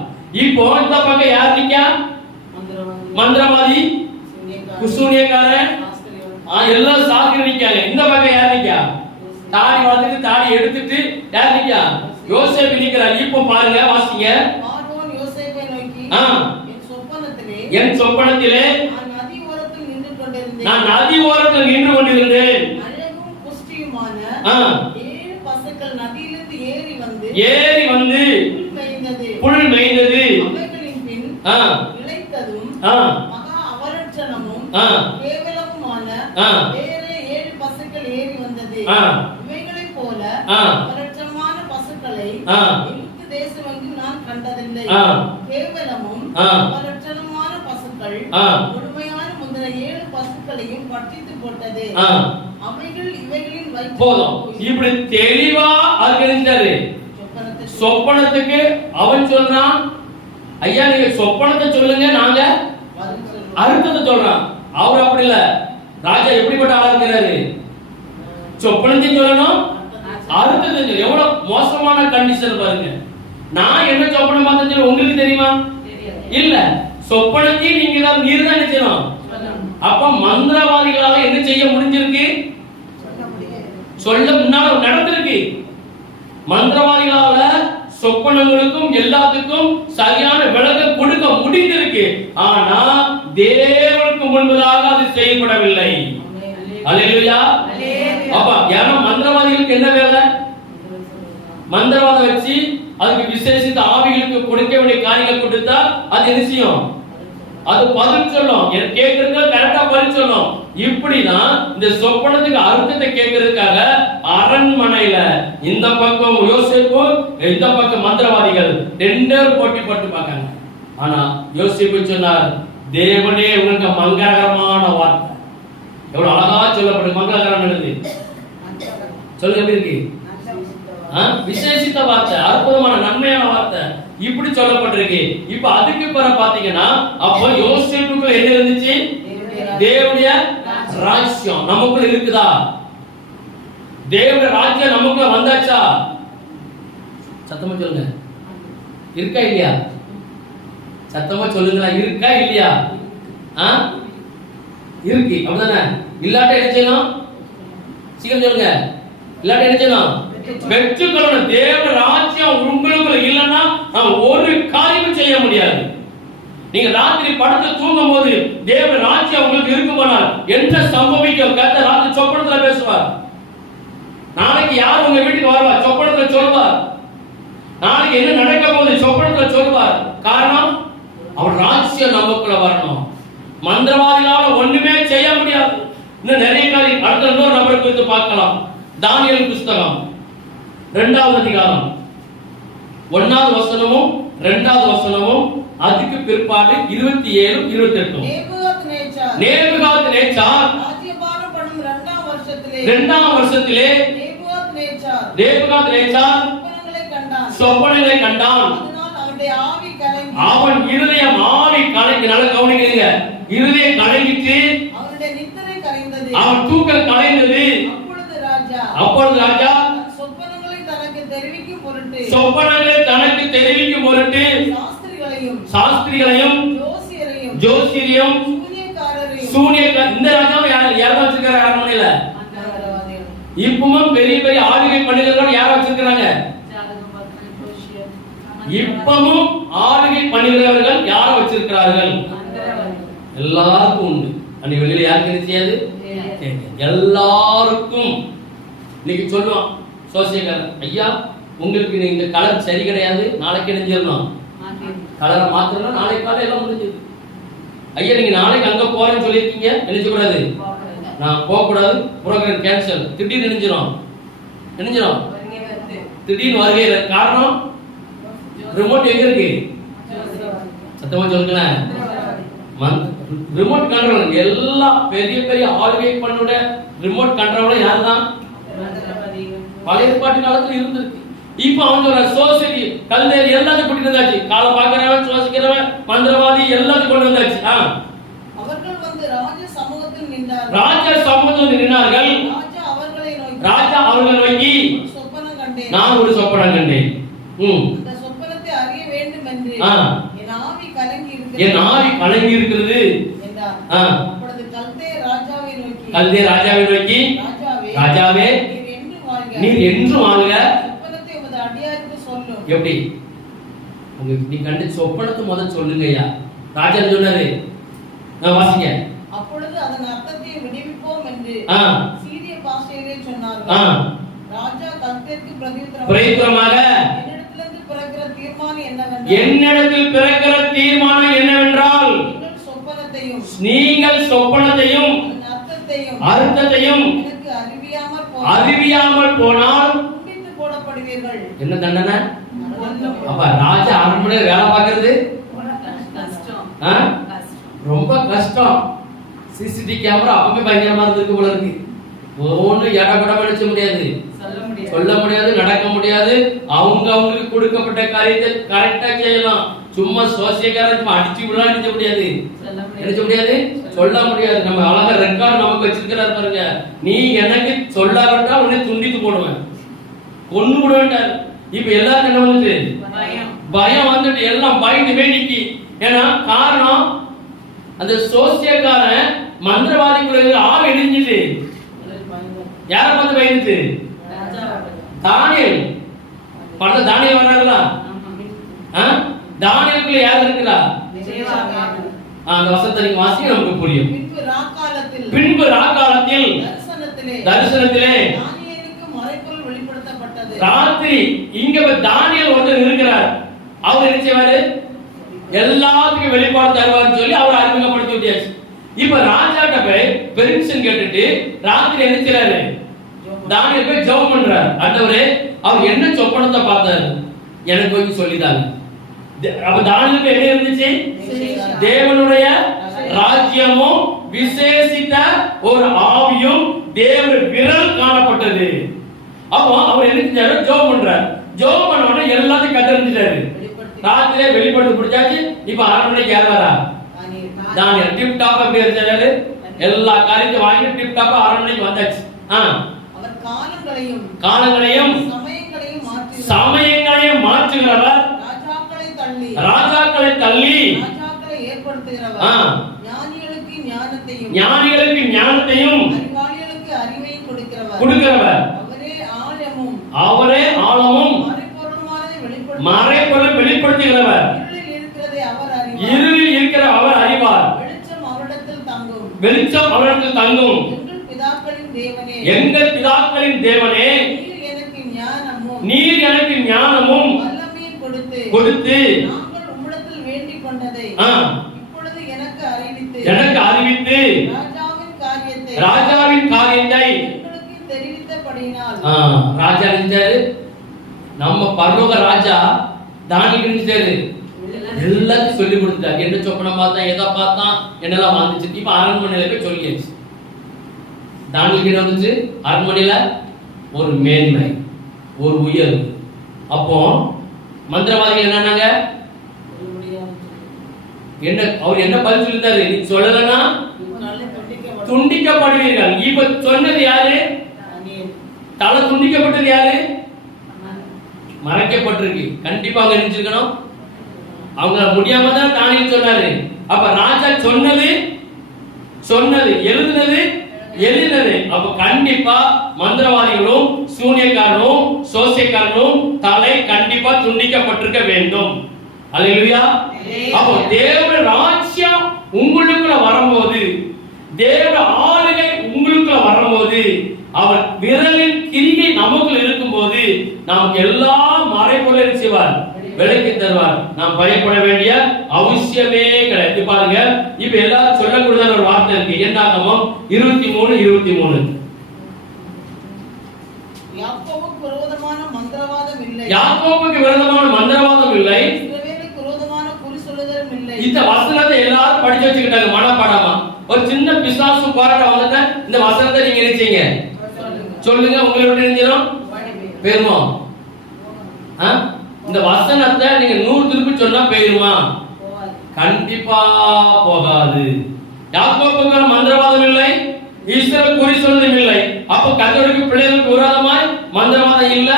இப்போ இந்த பக்கம் யார் நிக்கா, மந்திரவாதி, குசூனியக்காரன், எல்லாம் சாஸ்திரி நிக்காங்க. இந்த பக்கம் யார் நிக்கா, தாடி வளர்த்துட்டு தாடி எடுத்துட்டு யார் நிக்கா, யோசேப்பு நிக்கிறார். இப்போ பாருங்க, வாசிங்க. பார்வோன் யோசேப்பை நோக்கி என் சொப்பனத்திலே நான் நதி ஓரத்தில் நின்று கொண்டிருந்தேன். அழகும் புஷ்டியுமான 7 பசுக்கள் நதியிலிருந்து ஏறி வந்து புல் மேய்ந்தது. அவைகளின் பின் இளைத்ததும் மகா அவலட்சணமும் கேவலமுமான வேற 7 பசுக்கள் ஏறி வந்தது. இவைகளைப் போல அவலட்சணமான பசுக்களை எகிப்து தேசமெங்கும் நான் கண்டதில்லை. கேவலமும் அவலட்சணமான பசுக்கள் கொடுமையான முந்தின 7 பசுக்களையும் பற்றித்து போட்டது. அவைகள் இவைகளின் வயிற்றில் போதும். இப்படி தெளிவா அறிஞ்சாரு. சொப்பனத்துக்கு அவன் சொல்றான், ஐயா நீங்க சொப்பனத்தை சொல்லுங்க, நாங்க அர்த்தத்தை சொல்றான். அவர் அப்படி இல்ல, ராஜா எப்படிப்பட்ட ஆளா இருக்கிறாரு, சொப்பனத்தையும் சொல்லணும் அர்த்தத்தை சொல்லணும். எவ்வளவு மோசமான கண்டிஷன் பாருங்க. நான் என்ன சொப்பனம் பார்த்தேன்னு உங்களுக்கு தெரியுமா, இல்ல, சொப்பனத்தையும் நீங்க தான் நீர் தான் செய்யணும். அப்ப மந்திரவாதிகளால என்ன செய்ய முடிஞ்சிருக்கு, சொல்ல முன்னால நடந்திருக்கு. மந்திரவாதிகளால சொப்பனங்களுக்கும் எல்லாத்துக்கும் சரியான விளக்கம் கொடுக்க முடிந்திருக்கு. ஆனா தேவனுக்கு முன்பதாக அது செய்யப்படவில்லை. அல்லேலூயா. அப்ப யாரோ மந்திரவாதிகளுக்கு என்ன வேலை, மந்திரவாதம் வச்சு அதுக்கு விசேஷித்த ஆவிகளுக்கு கொடுக்க வேண்டிய காரியங்கள் கொடுத்தா அது என்ன செய்யும்? அது பதில் சொல்லும். கேட்கறது கரெக்டா பதில் சொல்லும். இப்படிதான் இந்த சொப்பனத்துக்கு அர்த்தத்தை கேட்கறதுக்காக அரண்மனையில இந்த பக்கம் யோசேப்பும் இந்த பக்கம் மந்திரவாதிகள் 2 பேரும் போட்டி போட்டு பார்க்காங்க. ஆனா யோசேப்பு சொன்னார், தேவனே உங்களுக்கு மங்களகரமான வார்த்தை. எவ்வளவு அழகா சொல்லப்படுது. மங்களகரம் எழுது சொல்லுங்க, எப்படி இருக்கு? விசேஷித்த வார்த்தை, அற்புதமான நன்மையான வார்த்தை இப்படி சொல்லப்பட்டிருக்கு. இப்ப அதுக்கு பிறகு பாத்தீங்கன்னா அப்ப யோசேப்புக்குள்ள என்ன இருந்துச்சு? தேவனுடைய ராஜ்யம் நமக்குள்ள இருக்குதா? தேவனுடைய ராஜ்யம் நமக்குள்ள வந்தாச்சா? சத்தமா சொல்லுங்க, இருக்கா இல்லையா? சத்தமா சொல்லுங்களா, இருக்கா இல்லையா? இருக்கு, அப்படிதானே? இல்லாட்ட என்ன செய்யணும்? சீக்கிரம் சொல்லுங்க. இல்லாட்ட என்ன செய்யணும்? பெற்றுக்கொள்ளணும். தேவ ராஜ்யம் உங்களுக்குள்ள இல்லைன்னா ஒரு காரியமும் செய்ய முடியாது. நீங்க ராத்திரி படுத்து தூங்கும் போது தேவ ராஜ்யம் உங்களுக்கு இருக்குமானால் என்ன சம்பவிக்கும்? கர்த்தர் ராத்திரி சொப்பனத்துல பேசுவார். நாளைக்கு யார் உங்க வீட்டுக்கு வருவார்? சொப்பனத்துல சொல்வார். நாளைக்கு என்ன நடக்க போகுது? சொப்பனத்துல சொல்வார். காரணம், அவர் ராஜ்யம் நமக்குள்ள வரணும். மந்திரவாதிகளால ஒண்ணுமே செய்ய முடியாது. இன்னும் நிறைய காரியம் அடுத்த இன்னொரு நபரை குறித்து பார்க்கலாம். தானியேல் புத்தகம் 2வது அதிகாரம் 1வது வசனமும் 2வது வசனமும் அதுக்கு பிற்பாடு 27 28. நேபுகாத்நேச்சார் ராஜ்யபாரம் பண்ணும் 2ஆம் வருஷத்திலே நேபுகாத்நேச்சார் சொப்பனங்களை கண்டான். அவன் இருதயம் ஆவி கலங்கி, நல்ல கவனிக்கிறீங்க, இருதயம் கலங்கிட்டு அவன் தூக்கம் கலைந்தது. அப்பொழுது ராஜா சொப்பனங்களை தனக்கு தெரிவிக்கும் பொருட்டு சாஸ்திரிகளையும் ஜோசியரையும் சூனியக்காரரையும் இந்த ராஜாவை யார் வச்சிருக்காரு அரண்மனையில? இப்பவும் பெரிய பெரிய ஆளுகை பணிகள் யார் வச்சிருக்காங்க? இப்பவும் ஆளுகை பண்ணுகிறவர்கள் யார வச்சிருக்கிறார்கள்? எல்லாருக்கும் உண்டு. அன்னைக்கு வெளியில யாருக்கு செய்யாது? எல்லாருக்கும். இன்னைக்கு சொல்லுவான் சோசியக்காரன், ஐயா உங்களுக்கு இந்த கலர் சரி கிடையாது, நாளைக்கு நினைஞ்சிடணும், கலரை மாத்திரணும், நாளைக்கு காலை எல்லாம் முடிஞ்சது. ஐயா நீங்க நாளைக்கு அங்க போறேன்னு சொல்லியிருக்கீங்க, நினைச்ச கூடாது, நான் போக கூடாது, புரோகிராம் கேன்சல். திடீர்னு நினைஞ்சிடும் திடீர்னு வருகை. காரணம், ரிமோட் எங்க இருக்கு? சத்தமா சொல்லுங்களேன். ரிமோட் கண்ட்ரோல் எல்லா பெரிய பெரிய ஆளுகை பண்ணுட ரிமோட் கண்ட்ரோல் யாரு தான்? பழைய ஏற்பாட்டு காலத்துல இருந்திருக்கு. இப்ப அவங்க சோசியல் கல்தேரி எல்லாத்தையும் கூட்டிட்டு வந்தாச்சு. காலை பாக்குறவன், சுவாசிக்கிறவன், மந்திரவாதி எல்லாத்தையும் கொண்டு வந்தாச்சு. அவர்கள் வந்து ராஜ சமூகத்தில் நின்றார்கள். ராஜா அவர்களை நோக்கி நான் ஒரு சொப்பனம் கண்டேன். அந்த சொப்பனத்தை அறிய வேண்டும் என்று என் ஆவி கலங்கி இருக்கிறது என்றார். அப்பொழுது கல்தே ராஜாவை நோக்கி ராஜாவே நீர் என்றும் வாழ்க. சொப்பனத்தை உமது அடியாருக்கு சொல்லும். எப்படி உங்களுக்கு நீ கண்ட சொப்பனத்தை முதல்ல சொல்லுங்க ஐயா. ராஜா சொன்னாரு, நான் வாசிங்க. அப்பொழுது அதன் அர்த்தத்தை விடுவிப்போம் என்று சீரிய பாஷையிலே சொன்னார்கள். ராஜா கல்தேருக்கு பிரதியுத்தரமாக என்னிடத்தில் பிறக்கிற தீர்மானம் என்னவென்றால் நீங்கள் சொப்பனத்தையும் அர்த்தத்தையும் அறிவியாமல் போனால் என்ன தண்டனை? அப்ப ராஜா அரண்மனை வேலை பார்க்கிறது ரொம்ப கஷ்டம். சிசிடிவி கேமரா அப்பவே பயங்கரமா இருந்திருக்கு போல இருக்கு. ஒவ்வொன்னு எடப்பட படிச்ச முடியாது, சொல்ல முடியாது, நடக்க முடியாது. அவங்களுக்கு கொடுக்கப்பட்ட காரியத்தை கரெக்டா செய்யலாம். சும்மா சோசியக்காரன் அடிச்சு விட அடிச்ச முடியாது, சொல்ல முடியாது. நம்ம அழகா ரெக்கார்டு நமக்கு வச்சிருக்கிறார் பாருங்க. நீ எனக்கு சொல்லாவிட்டா உன்னை துண்டித்து போடுவேன், கொண்டு விட வேண்டாம். இப்ப எல்லாரும் என்ன வந்துட்டு பயம் வந்துட்டு எல்லாம் பயந்து வேண்டிக்கு. ஏன்னா காரணம், அந்த சோசியக்காரன் மந்திரவாதிக்குள்ள ஆள் இடிஞ்சிட்டு யார பார்த்து பயந்துட்டு தானியேல் பண்ற தானியேல் வர்றாங்களா? தானியேலுக்குள்ள யார் இருக்கிறா? அந்த வசனத்தை நீங்க வாசிங்க, நமக்கு புரியும். பின்பு ராக்காலத்தில் தரிசனத்திலே ராத்திரி இங்க தானியேல் ஒருத்தர் இருக்கிறார். அவர் என்ன செய்வாரு? எல்லாத்துக்கும் வெளிப்பாடு தருவார்னு சொல்லி அவர் அறிமுகப்படுத்தி விட்டாச்சு. இப்ப ராஜாட்ட போய் பெர்மிஷன் கேட்டுட்டு ராத்திரி என்ன செய்றாரு? தானியேல் போய் ஜெபம் பண்றார். ஆண்டவரே, அவர் என்ன சொப்பனத்தை பார்த்தாரு எனக்கு கொஞ்சம் சொல்லிதாங்க. அப்ப தானியேலுக்கு என்ன இருந்துச்சு? தேவனுடைய ராஜ்யமும் விசேஷித்த ஒரு ஆவியும் தேவ விரல் காணப்பட்டது. அப்போ அவர் என்ன செஞ்சாரு? ஜெபம் பண்றார். ஜெபம் பண்ண உடனே எல்லாத்தையும் கத்தறிஞ்சிட்டாரு. ராத்திரியே வெளிப்படுத்தி முடிச்சாச்சு. இப்ப அரண்மனைக்கு யார் வரா? தானியேல் டிப் டாப் அப்படி இருந்தாரு. எல்லா காரியத்தையும் வாங்கி டிப் டாப்பா அரண்மனைக்கு வந்தாச்சு. அவர் காலங்களையும் சமயங்களையும் மாற்றுகிறவர், ராஜாக்களை தள்ளி ஞானிகளுக்கு ஞானத்தையும் கொடுக்கிறவர், அவரே ஆழமும் மறைபொருளை வெளிப்படுத்துகிறவர், இருளில் இருக்கிற அவர் அறிவார், வெளிச்சம் அவரிடத்தில் தங்கும். எங்கள் பிதாக்களின் தேவனே, நீர் எனக்கு ஞானமும் கொடுத்து எனக்கு அறிவித்து ராஜாவின் காரியத்தை ராஜா நினைச்சாரு. நம்ம பரலோக ராஜா தானியேல் நினைச்சாரு. எல்லாத்தையும் சொல்லி கொடுத்தாரு. என்ன சொப்பனம் பார்த்தா, எதை பார்த்தா, என்னெல்லாம் வந்துச்சு. இப்ப அரண்மனையில போய் சொல்லியாச்சு. தானியேல் வந்துச்சு அரண்மனையில ஒரு மேன்மை, ஒரு உயர்வு. அப்போ மந்திரவாதிகள் என்னன்னாங்க? என்ன அவர் என்ன பதில் சொல்லிட்டாரு? நீ சொல்லலன்னா துண்டிக்கப்படுவீர்கள். இப்ப சொன்னது யாரு? தலை துண்டிக்கப்பட்டது யாரு? மறைக்கப்பட்டிருக்கு. கண்டிப்பா அவங்க நினைச்சிருக்கணும். அவங்க முடியாம தான் தானியேல் சொன்னாரு. அப்ப ராஜா சொன்னது எழுதினது. அப்ப கண்டிப்பா மந்திரவாதிகளும் சூனியக்காரனும் சோசியக்காரனும் தலை கண்டிப்பா துண்டிக்கப்பட்டிருக்க வேண்டும். அல்லேலூயா. அப்போ தேவ ராஜ்யம் உங்களுக்குள்ள வரும்போது, தேவ ஆளுகை உங்களுக்குள்ள வரும்போது, அவர் விரலின் கிரியை நமக்குள்ள இருக்கும்போது நமக்கு எல்லா மறைபொருளையும் செய்வார், விலக்கி தருவார். நாம் பயப்பட வேண்டிய அவசியமே கிடையாது. பாருங்க, இப்ப எல்லாரும் சொல்லக்கூடிய ஒரு வார்த்தை இருக்கு. என்னாகமம் 23:23. யாக்கோபுக்கு விரோதமான மந்திரவாதம் இல்லை, இஸ்ரவேலுக்கு விரோதமான குறி சொல்லுதலும் இல்லை. இந்த வசனத்தை எல்லாரும் படிச்சு வச்சுக்கிட்டாங்க மனப்பாடமா. ஒரு சின்ன பிசாசு போராட்டம் வந்தா இந்த வசனத்தை நீங்க நினைச்சீங்க சொல்லுங்க, உங்களோட நினைஞ்சிரும் பேருமா? இந்த வசனத்தை நீங்க 100 திருப்பி சொன்னா போயிருமா? கண்டிப்பா போகாது. யாக்கோபுக்கு மந்திரவாதம் இல்லை, ஈஸ்வரன் குறி சொல்வதும் இல்லை. அப்ப கர்த்தருக்கு பிள்ளைகளுக்கு விரோதமாய் மந்திரவாதம் இல்ல.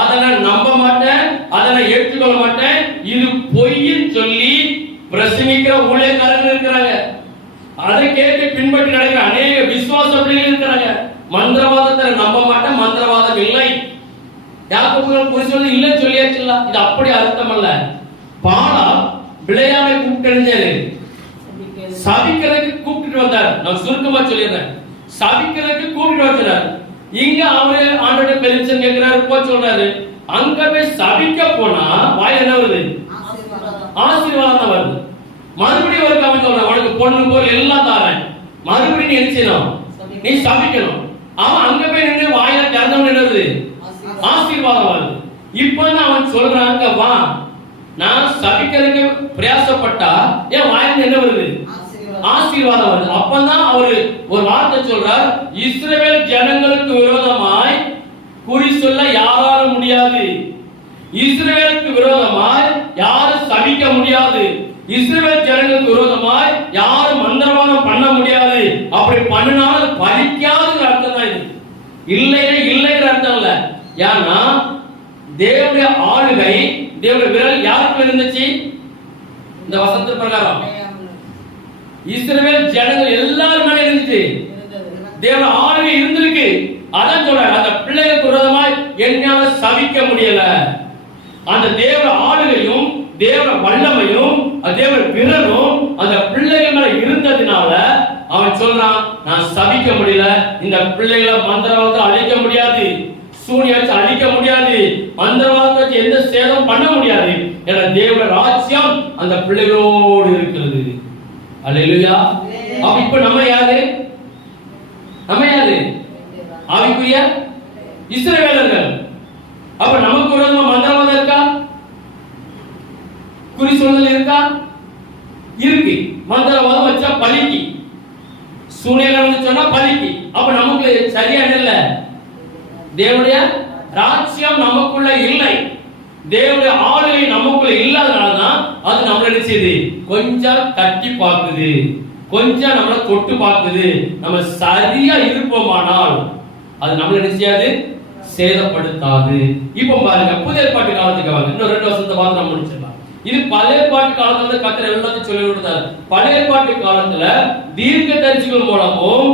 அதை நான் நம்ப மாட்டேன், அதை நான் ஏற்றுக்கொள்ள மாட்டேன். இது பொய்ன்னு சொல்லி பிரசங்கிக்கிற ஊழியக்காரர்கள் இருக்கிறாங்க. அதை கேட்டு பின்பற்றி நடக்கிற அநேக விசுவாச பிள்ளைகள் இருக்கிறாங்க. மந்திரவாதத்தை நம்ப மாட்டேன், மந்திரவாதம் இல்லை. யாக்கோபுக்கு குறி சொல்வது இல்லைன்னு சொல்லியாச்சுல்ல. இது அப்படி அர்த்தம் அல்ல. பாலா பிள்ளையாமை கூப்பிட்டு சபிக்கிறதுக்கு கூப்பிட்டு வந்தார். நான் சுருக்கமா சொல்லிடுறேன். சபிக்கிறதுக்கு கூப்பிட்டு வந்தார். இங்க அவரு ஆண்டோட பெருமிஷன் கேட்கிறாரு, போய் சொல்றாரு. அங்க போய் சபிக்க போனா வாய் என்ன வருது? ஆசீர்வாதம் தான் வருது. மறுபடியும் ஒரு அவன் சொல்றான், உனக்கு பொண்ணு போல் எல்லாம் தாரேன், மறுபடியும் நீ என்ன செய்யணும்? நீ சபிக்கணும். அவன் அங்க போய் நின்று வாயில திறந்தவன் என்ன வருது? ஆசீர்வாதம் வருது. இப்பதான் அவன் சொல்றாங்க, வா நான் சபிக்கிறதுக்கு பிரயாசப்பட்டா என் வாயில என்ன வருது? ஆசீர்வாதம் வருது. அப்பதான் அவரு ஒரு வார்த்தை சொல்றார், இஸ்ரவேல் ஜனங்களுக்கு விரோதமாய் குறி சொல்ல யாராலும் முடியாது. இஸ்ரவேலுக்கு விரோதமாய் யாரும் சபிக்க முடியாது. இஸ்ரவேல் ஜனங்களுக்கு விரோதமாய் யாரும் மந்திரவாதம் பண்ண முடியாது. அப்படி பண்ணினாலும் அது பலிக்காதுங்கிற அர்த்தம் தான் இது. இல்லைங்கிற அர்த்தம் இல்ல. ஏன்னா தேவனுடைய ஆளுகை, தேவனுடைய விரல் யாருக்கு இருந்துச்சு? இந்த வசந்த பிரகாரம் இஸ்ரவேல் ஜனங்கள் எல்லாரும் மேல இருந்துச்சு. தேவ ஆளுகை இருந்திருக்கு. அதான் சொல்றாங்க, அந்த பிள்ளைகளுக்கு விரோதமாய் என்னால சபிக்க முடியல. அந்த தேவ ஆளுகையும் தேவ வல்லமையும் தேவ விரலும் அந்த பிள்ளைகள் மேல இருந்ததுனால அவன் சொல்றான், நான் சபிக்க முடியல, இந்த பிள்ளைகளை மந்திரவாதத்தை அழிக்க முடியாது, சூனியம் வச்சு அழிக்க முடியாது, மந்திரவாதத்தை வச்சு எந்த சேதம் பண்ண முடியாது. ஏன்னா தேவ ராஜ்யம் அந்த பிள்ளைகளோடு இருக்கிறது. அல்லேலூயா. அப்ப இப்ப நம்ம யாரு? நம்ம யாரு? ஆவிக்குரிய இஸ்ரவேலர்கள். அப்ப நமக்கு விரோதமா மந்திரவாதம் இருக்கா? குறி சொல்லுதல் இருக்கா? இருக்கு. மந்திரவாதம் வச்சா பலிக்கு, சூனியம் சொன்னா பலிக்கு. அப்ப நமக்கு சரியா இல்ல. தேவனுடைய ராஜ்யம் நமக்குள்ள இல்லை, தேவனுடைய ஆளுகை நமக்குள்ள இல்லாதனாலதான் அது நம்மள என்ன செய்யுது? கொஞ்சம் தட்டி பார்க்குது, கொஞ்சம் நம்மள தொட்டு பார்க்குது. நம்ம சரியா இருப்போமானால் அது நம்மள என்ன செய்யாது? சேதப்படுத்தாது. இப்ப பாருங்க, புதிய ஏற்பாட்டு காலத்துக்கு வாங்க. இன்னும் 2 வருஷத்தை பார்த்து நம்ம முடிச்சிடலாம். இது பழைய ஏற்பாட்டு காலத்துல கர்த்தர் எல்லாத்தையும் சொல்லி கொடுத்தாரு. பழைய ஏற்பாட்டு காலத்துல தீர்க்கதரிசிகள் மூலமும்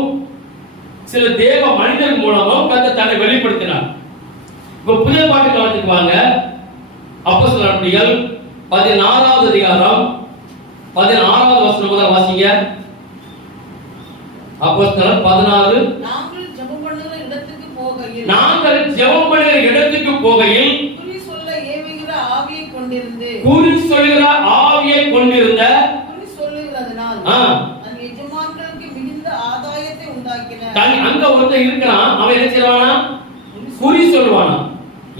சில தேவ மனிதர்கள் மூலமும் கர்த்தர் தன்னை வெளிப்படுத்தினார். இப்ப புதிய ஏற்பாட்டு காலத்துக்கு வாங்க. அப்போஸ்தலர் நடபடிகள் 16வது அதிகாரம் 16வது வசனம் முதல் வாசிங்க. அப்போஸ்தலர் 16. நாங்கள் ஜெபம் பண்ணுகிற இடத்துக்கு போகையில் குறி சொல்ல ஏவுகிற ஆவியை கொண்டிருந்த குறி சொல்லுகிறதனால் அந்த எஜமான்களுக்கு மிகுந்த ஆதாயத்தை உண்டாக்கின. அங்க ஒருத்தன் இருக்கிறான், அவன் என்ன செய்வானா? குறி சொல்வானா.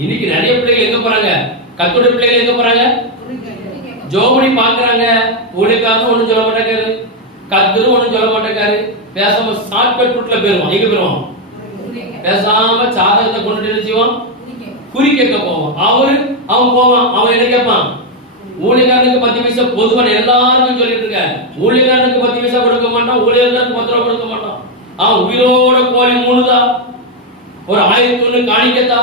இன்னைக்கு நிறைய பிள்ளைகள் எங்க போறாங்க? கர்த்தருடைய பிள்ளைகள் எங்க போறாங்க? ஜோமணி பாக்குறாங்க. ஊழியக்காரரும் ஒண்ணும் சொல்ல மாட்டேங்காரு, கர்த்தரும் ஒண்ணும் சொல்ல மாட்டேங்காரு. பேசாம ஷார்ட்கட் ரூட்ல போயிருவான். எங்க போயிருவான்? பேசாம சாதகத்தை கொண்டு நினைச்சுவான், குறி கேட்க போவான். அவன் போவான். அவன் என்ன கேட்பான்? ஊழியக்காரனுக்கு 10 பைசா பொதுவான எல்லாருக்கும் சொல்லிட்டு இருக்க. ஊழியக்காரனுக்கு 10 பைசா கொடுக்க மாட்டான், ஊழியக்காரனுக்கு 10 ரூபா கொடுக்க மாட்டான். அவன் உயிரோட கோழி 3 தான், ஒரு 1001 காணிக்கத்தா,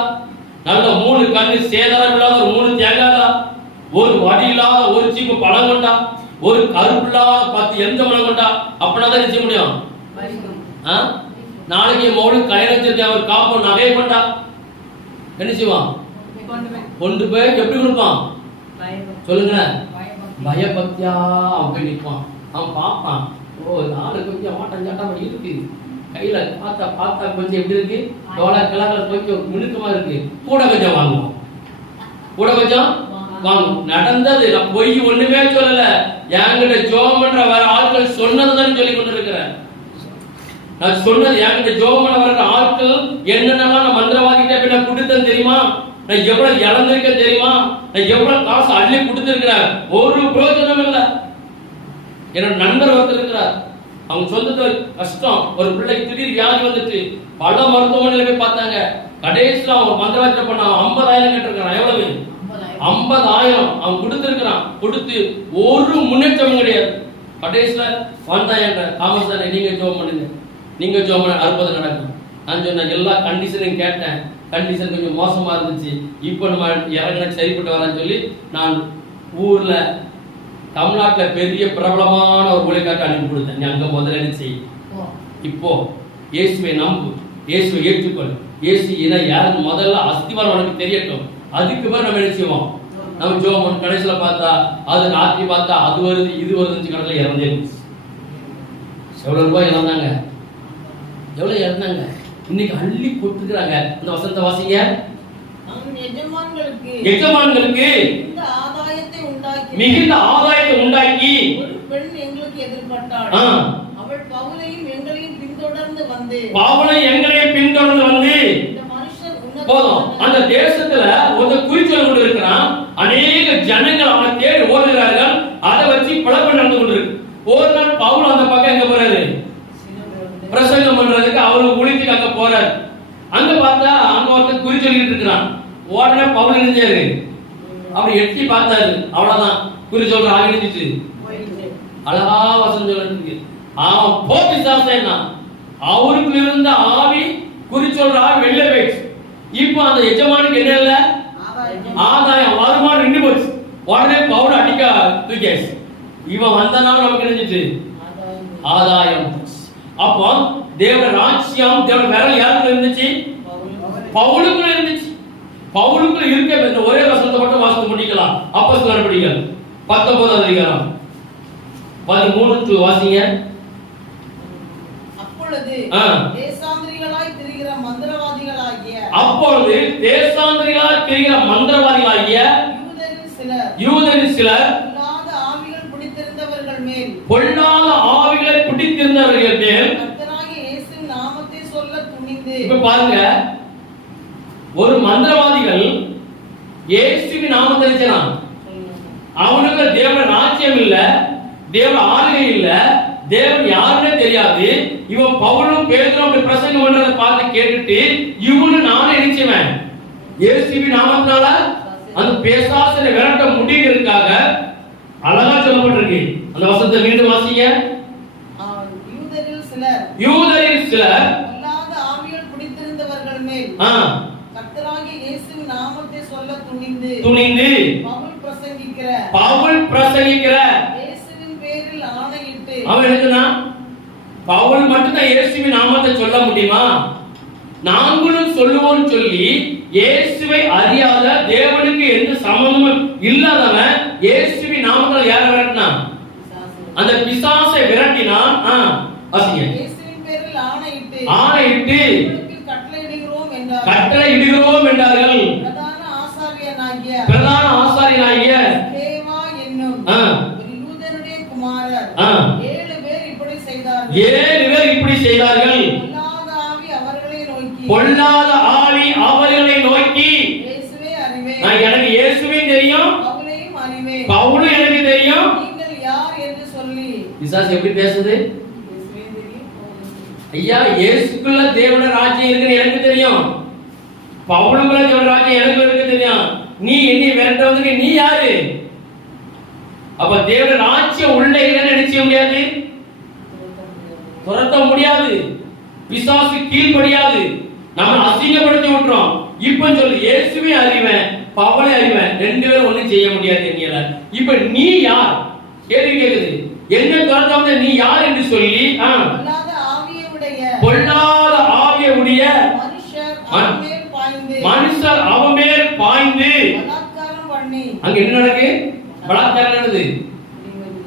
நல்ல 3 கண்ணு சேதாரம் இல்லாத ஒரு 3 தேங்காதா, ஒரு வடி இல்லாத ஒரு சீப்பு பழம் கொண்டா, ஒரு கருப்பு இல்லாத 10 எந்த பழம் கொண்டா. அப்படின்னா என்ன செய்ய முடியும்? நாளைக்கு மௌலுக்கு கையில வச்சிருக்க ஒரு காப்பு நகை கொண்டா என்ன செய்வான்? கொண்டு போய் எப்படி கொடுப்பான்? சொல்லுங்க. பயபக்தியா அவன் போய் நிற்பான். அவன் பார்ப்பான், ஓ நாலு கொஞ்சம் மாட்டம் சாட்டம் இருக்கு, கையில பார்த்தா கொஞ்சம் எப்படி இருக்கு, டோலர் கொஞ்சம் மினுக்கமா இருக்கு, கூட கொஞ்சம் வாங்குவோம், கூட கொஞ்சம் வாங்கும். நடந்தது, நான் பொய் ஒண்ணுமே சொல்லல. என்கிட்ட ஜோம் பண்ற வர ஆட்கள் சொன்னதுதான் சொல்லி கொண்டு இருக்கிறேன். நான் சொன்னது, என்கிட்ட ஜோம் பண்ண வர ஆட்கள் என்னென்னலாம் நான் மந்திரவாதிகிட்ட போய் நான் கொடுத்தேன் தெரியுமா? நான் எவ்வளவு இழந்திருக்கேன் தெரியுமா? நான் எவ்வளவு காசு அள்ளி கொடுத்திருக்கிறேன். ஒரு பிரயோஜனம் இல்ல. என்னோட நண்பர் ஒருத்தர் இருக்கிறார், அவங்க சொந்தத்தை கஷ்டம், ஒரு பிள்ளைக்கு திடீர் வியாதி வந்துட்டு பல மருத்துவமனையில போய் பார்த்தாங்க. கடைசியில் அவன் மந்திரவாதிட்ட பண்ண 50,000 கேட்டிருக்கான். எவ்வளவு? 50,000 அவன் கொடுத்திருக்கிறான். கொடுத்து ஒரு முன்னேற்றம் கிடையாது. கடைசியில வந்தாயன்ற காமஸ்தானே, நீங்க ஜோம் பண்ணுங்க, நீங்க ஜோம் பண்ண அற்புதம் நடக்கும். நான் சொன்ன எல்லா கண்டிஷனையும் கேட்டேன். கண்டிஷன் கொஞ்சம் மோசமா இருந்துச்சு. இப்போ நம்ம இறங்கின சரிப்பட்டு வரேன்னு சொல்லி நான் ஊர்ல தமிழ்நாட்டுல பெரிய பிரபலமான ஒரு ஊழியக்காரத்தை அனுப்பி கொடுத்தேன். நீ அங்க முதல்ல என்ன செய், இப்போ இயேசுவை நம்பு, இயேசுவை ஏற்றுக்கொள், இயேசு இதை யாருக்கு முதல்ல அஸ்திவாரம் உனக்கு தெரியட்டும், அதுக்கு பிறகு நம்ம என்ன செய்வோம், நம்ம ஜோம். கடைசியில பார்த்தா அது ராத்திரி பார்த்தா அது வருது இது வருதுன்னு கடைசியில் இறந்தே போச்சு. எவ்வளவு ரூபாய் இழந்தாங்க, எவ்வளவு இழந்தாங்க. இன்னைக்கு அள்ளி கொடுத்துக்கிறாங்க. இந்த வசனத்தை வாசிங்க. எஜமான்களுக்கு மிகுந்த ஆதாயத்தை உண்டாக்கி ஒரு பெண் எங்களுக்கு எதிர்பட்டாள். அவள் பவுலையும் எங்களையும் பின்தொடர்ந்து வந்து இந்த மனுஷன் போதும். அந்த தேசத்துல ஒரு குறிச்சொல் கொண்டு இருக்கிறான். அநேக ஜனங்கள் அவனை தேடி ஓடுகிறார்கள். அதை வச்சு பிளப்பு நடந்து கொண்டிருக்கு. ஒரு நாள் பவுல் அந்த பக்கம் எங்க போறாரு? பிரசங்கம் பண்றதுக்கு அவரு குளித்துக்கு அங்க போறாரு. அங்க பார்த்தா அங்க ஒருத்தர் குறி சொல்லிட்டு இருக்கிறான். உடனே பவுல் நினைச்சாரு, அவர் எட்டி பார்த்தாரு, அவ்வளவுதான் குறி சொல்ற ஆவி நினைச்சு அழகா வசனம் சொல்லிட்டு அவன் போட்டி சாஸ்திரம்னா அவருக்கு இருந்த ஆவி குறி சொல்ற ஆவி வெளியே போயிடுச்சு. இப்போ அந்த எஜமானுக்கு என்ன இல்ல, ஆதாயம் வருமானம் நின்று போச்சு. உடனே பவுல் அடிக்க தூக்கியாச்சு. இவன் வந்தனால நமக்கு நினைச்சிட்டு ஆதாயம். அப்போ தேவ ராஜ்யம் தேவ விரல் யாருக்குள்ள இருந்துச்சு? பவுலுக்குள்ள இருந்துச்சு. பவுலுக்குள்ள இருக்க இந்த ஒரே வசனத்தை மட்டும் வாசித்து முடிக்கலாம். அப்போஸ்தலர் நடபடிகள் 19வது அதிகாரம் 13 வாசிங்க. அப்பொழுது தேசாந்திரிகளாய் திரிகிற மந்திரவாதிகளாகிய அப்பொழுது தேசாந்திரிகளால் திரிகிற மந்திரவாதிகளாகிய யூதரில் சிலர் பொல்லாத ஆவிகளை பிடித்திருந்தவர்கள் மேல் இப்ப பாருங்க, ஒரு மந்திரவாதிகள் இயேசுவின் நாமத்தை சொன்னான். அவனுக்கு தேவன் ராஜ்யம் இல்ல, தேவன் ஆளுகை இல்ல, தேவன் யாருன்னே தெரியாது. இவன் பவுலும் பேதுரும் அப்படி பிரசங்கம் பண்றதை பார்த்து கேட்டுட்டு இவனு நானே நினைச்சவன் இயேசுவின் நாமத்தினால அந்த பிசாசை விரட்ட முடியுங்கிறதுக்காக அழகா சொல்லப்பட்டிருக்கு. அந்த வசனத்தை மீண்டும் வாசிங்க. யூதரில் சிலர் பொல்லாத ஆவிகள் பிடித்திருந்தவர்கள் மேல் கர்த்தராகிய இயேசுவின் நாமத்தை சொல்ல துணிந்து பவுல் பிரசங்கிக்கிற இயேசுவின் பேரில் ஆணையிட்டு அவன் எழுதுனா பவுல் மட்டும் தான் இயேசுவின் நாமத்தை சொல்ல முடியுமா? நாங்களும் சொல்லுவோம் சொல்லி இயேசுவை அறியாத தேவனுக்கு எந்த சம்பந்தமும் இல்லாதவன் இயேசுவின் நாமத்தில் யாரை விரட்டினான்? அந்த பிசாசை விரட்டினான். இயேசுவின் பேரில் ஆணையிட்டு கட்டளை இடுகிறோம் என்றார்கள். பிரதான ஆசாரியனாகிய ஸ்தேவா என்னும் ஒரு யூதனுடைய குமாரர் 7 பேர் இப்படி செய்தார்கள். பொல்லாத ஆவி அவர்களை நோக்கி இயேசுவே அறிவேன், எனக்கு இயேசுவே தெரியும், பவுலையும் அறிவேன், பவுலும் எனக்கு தெரியும், நீங்கள் யார் என்று சொல்லி. பிசாசு எப்படி பேசுது? ஐயா, இயேசுக்குள்ள தேவன ராஜ்யம் இருக்குன்னு எனக்கு தெரியும், பவுலுக்குள்ள தேவன ராஜ்யம் எனக்கு தெரியும், நீ என்னை விரட்ட வந்து நீ யாரு? அப்ப தேவன ராஜ்யம் உள்ள இல்லைன்னு நினைச்ச முடியாது, துரத்த முடியாது, பிசாசு கீழ்படியாது, நம்ம அசிங்கப்படுத்தி விட்டுறோம். இப்ப சொல்லு, இயேசுவே அறிவேன், பவுலை அறிவேன், 2 பேரும் ஒண்ணும் செய்ய முடியாது என்கிற. இப்ப நீ யார்? கேள்வி கேக்குது. என்ன துரத்த வந்து நீ யார் என்று சொல்லி பொல்லாத ஆவியுடைய மனுஷர் அவன் மேல் பாய்ந்து அங்க என்ன நடக்கு? பலாத்காரம் நடக்குது.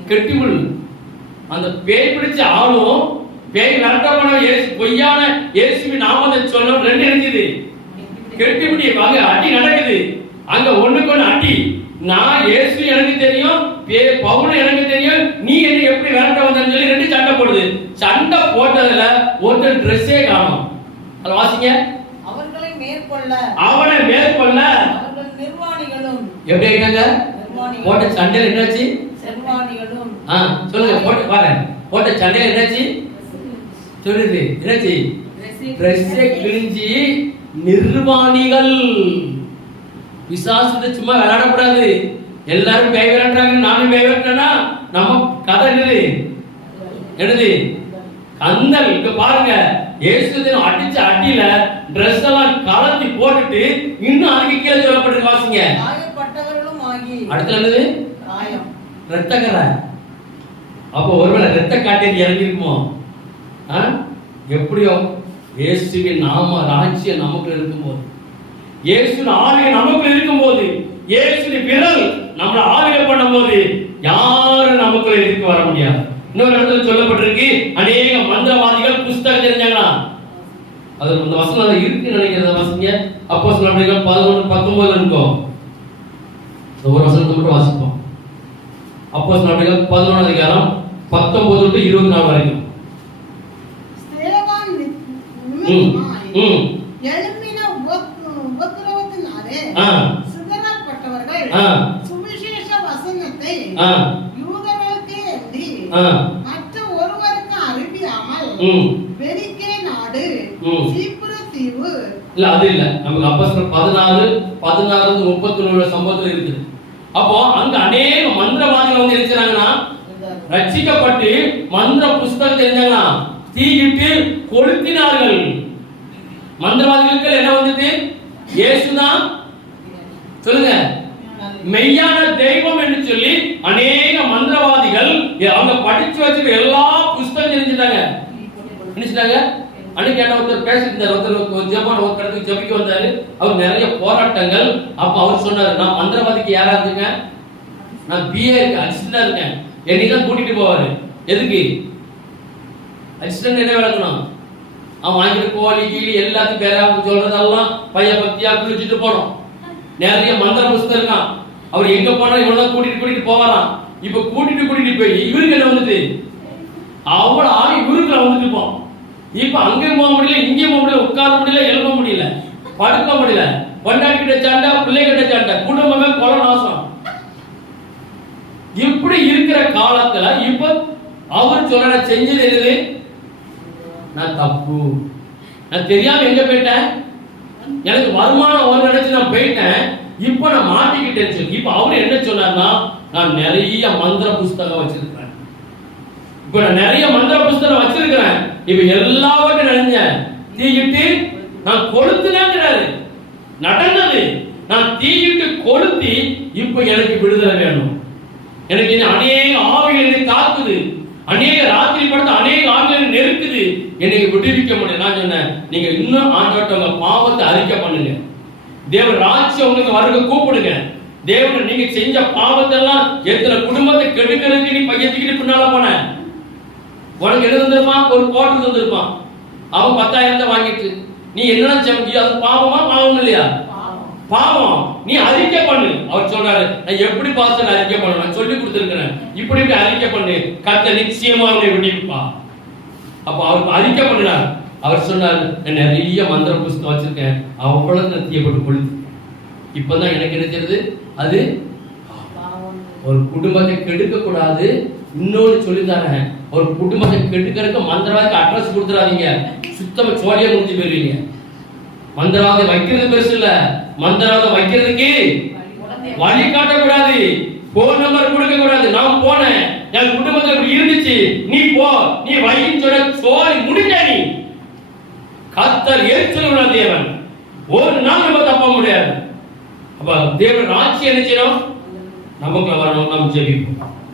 கெட்டிமுள் அந்த பேய் பிடிச்ச ஆளும் பேய் விரட்டமான பொய்யான இயேசுவின் நாமத்தை சொன்ன 2 நினைச்சது கெட்டிமுடி வாங்க அடி நடக்குது. அங்க ஒண்ணுக்கு ஒண்ணு அடி. நான் இயேசு எனக்கு தெரியும், பவுல் எனக்கு தெரியும், நீ என்ன எப்படி விரட்ட வந்தன்னு சொல்லி 2 சண்டை போடுது. சண்டை போட்டதுல ஒருத்தர் ட்ரெஸ்ஸே காணும். அத வாசிங்க. அவனை மேற்கொள்ள அவர்கள் நிர்வாணிகளும் எப்படி ஆயிட்டாங்க? போட்ட சண்டையில என்னாச்சு? நிர்வாணிகளும் சொல்லுங்க, போட்டு பாரு. போட்ட சண்டையில என்னாச்சு? சொல்லுது என்னாச்சு? ட்ரெஸ்ஸே கிழிஞ்சி நிர்வாணிகள். பிசாசுக்கு சும்மா விளையாடக்கூடாது. எல்லாரும் பேய் விளையாடுறாங்க, நானும் பேய் விளையாடுறேன்னா நம்ம கதை என்னது? கந்தல். இங்க பாருங்க, இயேசுவின் அடிச்ச அடியில Dress எல்லாம் கலத்தி போட்டுட்டு இன்னும் அதுக்கு கீழே சொல்லப்பட்டிருக்கு. வாசிங்க. காயப்பட்டவர்களும் ஆகி. அடுத்து என்னது? காயம். இரத்தக்கரை. அப்போ ஒருவேளை இரத்த காட்டேரி இறங்கி இருக்குமோ? எப்படியோ இயேசுவின் நாம ராஜ்யம் நமக்கு இருக்கும்போது, இயேசுவின் ஆவியை நமக்கு இருக்கும்போது, இயேசுவின் விரல் நம்மள ஆவியை பண்ணும்போது யாரும் நமக்குள்ள இருக்கு வர முடியாது. இன்னொரு இடத்துல சொல்லப்பட்டிருக்கு, அநேக மந்திரவாதிகள் புஸ்தகம் தெரிஞ்சாங்களா? அது அந்த வசனம் இருக்கு நினைக்கிறத வாசிங்க. அப்போஸ்தலர் நடவடிக்கைகள் 11:19 இருக்கும். ஒரு வசனத்தை மட்டும் வாசிப்போம். அப்போஸ்தலர் நடவடிக்கைகள் 11 அதிகாரம் 19 to 24 வரைக்கும். ஸ்தேவான் எழுப்பின உபத்திரவத்தினாலே சிதறப்பட்டவர்கள் சுவிசேஷ வசனத்தை யூதர்களுக்கு எண்ணி மற்ற ஒருவருக்கு அறிவியாமல் பெரிக்கே நாடு சீப்புரு தீவு. இல்ல அது இல்ல, நமக்கு அப்போஸ்தலர் 16-31 சம்பவத்துல இருக்குது. அப்போ அங்க அநேக மந்திரவாதிகள் வந்து இருக்கிறாங்கன்னா, ரட்சிக்கப்பட்டு மந்திர புஸ்தகம் தெரிஞ்சாங்கன்னா தீயிட்டு கொளுத்தினார்கள். மந்திரவாதிகளுக்கு என்ன வந்தது? இயேசுதான் சொல்லுங்க மெய்யான தெய்வம் என்று சொல்லி அநேக மந்திரவாதிகள் அவங்க படிச்சு வச்சிருக்க எல்லா புஸ்தகம் தெரிஞ்சுட்டாங்க. நினைச்சிட்டாங்க. அன்னைக்கு என்ன ஒருத்தர் பேசிட்டு ஒருத்தர் ஜெபம் ஒரு கடத்துக்கு ஜெபிக்க வந்தாரு. அவர் நிறைய போராட்டங்கள். அப்ப அவர் சொன்னாரு, நான் மந்திரவாதிக்கு யாரா இருக்குங்க, நான் பிஏ அசிஸ்டண்டா இருக்கேன், என்னைதான் கூட்டிட்டு போவாரு. எதுக்கு? அசிஸ்டன்ட் என்ன விளக்கணும்? அவன் வாங்கிட்டு கோழி கீழி எல்லாத்தையும் பேரா சொல்றதெல்லாம் பைய பக்தியா குளிச்சுட்டு போனோம். நிறைய மந்திர புஸ்தகம் இருக்கான். அவர் எங்க போனா இவ்வளவு கூட்டிட்டு போவாராம். இப்ப கூட்டிட்டு போய் இவருக்கு என்ன வந்துட்டு அவ்வளவு ஆளு இவருக்குள்ள வந்துட்டு போம். இப்ப அங்கேயும் போக முடியல, இங்கேயும் போக முடியல, உட்கார முடியல, எழுத முடியல, படுக்க முடியல, பொண்டாட்டி கிட்ட சண்டை, பிள்ளை கிட்ட சண்டை, குடும்பமே கொலை நாசம். இப்படி இருக்கிற காலத்துல இப்ப அவர் சொல்ற செஞ்சது என்னது? நான் தப்பு, நான் தெரியாம எங்க போயிட்டேன், எனக்கு வருமானம் ஒரு நினைச்சு நான் போயிட்டேன், இப்ப நான் மாட்டிக்கிட்டேன்னு சொல்லி இப்ப அவர் என்ன சொன்னார்னா, நான் நிறைய மந்திர புஸ்தகம் வச்சிருக்கிறேன், இப்ப நான் நிறைய மந்திர புஸ்தகம் வச்சிருக்கிறேன், இப்ப எல்லாவற்றையும் நினைஞ்ச தீயிட்டு நான் கொளுத்துனேங்கிறாரு. நடந்தது நான் தீயிட்டு கொளுத்தி இப்ப எனக்கு விடுதலை வேணும், எனக்கு அநேக ஆவிகள் என்னை தாக்குது, அநேக ராத்திரி படுத்த அநேக ஆவிகள் நெருக்குது, என்னை விடுவிக்க முடியும். நான் சொன்னேன், நீங்க இன்னும் ஆண்டவங்க பாவத்தை அறிக்கை பண்ணுங்க, தேவன் ராஜ்யம் உங்களுக்கு வருக கூப்பிடுங்க, தேவன் நீங்க செஞ்ச பாவத்தெல்லாம் எத்தனை குடும்பத்தை கெடுக்கிறதுக்கு நீ பையத்துக்கிட்டு பின்னால போன, உனக்கு என்ன தந்திருப்பான்? ஒரு கோட்டு தந்திருப்பான், அவன் 10,000 வாங்கிட்டு நீ என்ன செஞ்சு அது பாவமா? பாவம் இல்லையா? பாவம். நீ அறிக்கை பண்ணு. அவர் சொல்றாரு, நான் எப்படி பார்த்து அறிக்கை பண்ண, நான் சொல்லி கொடுத்திருக்கிறேன், இப்படி அறிக்கை பண்ணு, கர்த்தர் நிச்சயமா அவனை விடுவிப்பா. அப்ப அவருக்கு அறிக்கை பண்ணினார். அவர் சொன்னார், நான் நிறைய மந்திர புஸ்தகம் வச்சிருக்கேன், அவ்வளவு நத்திய போட்டு கொளுத்து. இப்பதான் எனக்கு நினைக்கிறது, அது ஒரு குடும்பத்தை கெடுக்க கூடாது. இன்னொன்னு சொல்லித்தாரேன், ஒரு குடும்பத்தை கெடுக்கிறதுக்கு மந்திரவாதிக்கு அட்ரஸ் கொடுத்துறாதீங்க, சுத்தமா சோழியா முடிஞ்சு போயிருவீங்க. மந்திரவாதி வைக்கிறது பெருசு இல்ல, மந்திரவாதம் வைக்கிறதுக்கு வழி காட்டக்கூடாது, போன் நம்பர் கொடுக்க கூடாது. நான் போனேன், என் குடும்பத்துல இப்படி இருந்துச்சு, நீ போ, நீ வைன்னு சொன்ன சோழி முடிஞ்ச நீ. கர்த்தர் எரிச்சலுள்ள தேவன், ஒரு நாள் நம்ம தப்ப முடியாது. அப்ப தேவன் ராட்சியம் என்ன செய்யணும்? நமக்கு வரணும், நாம் ஜெபிப்போம்.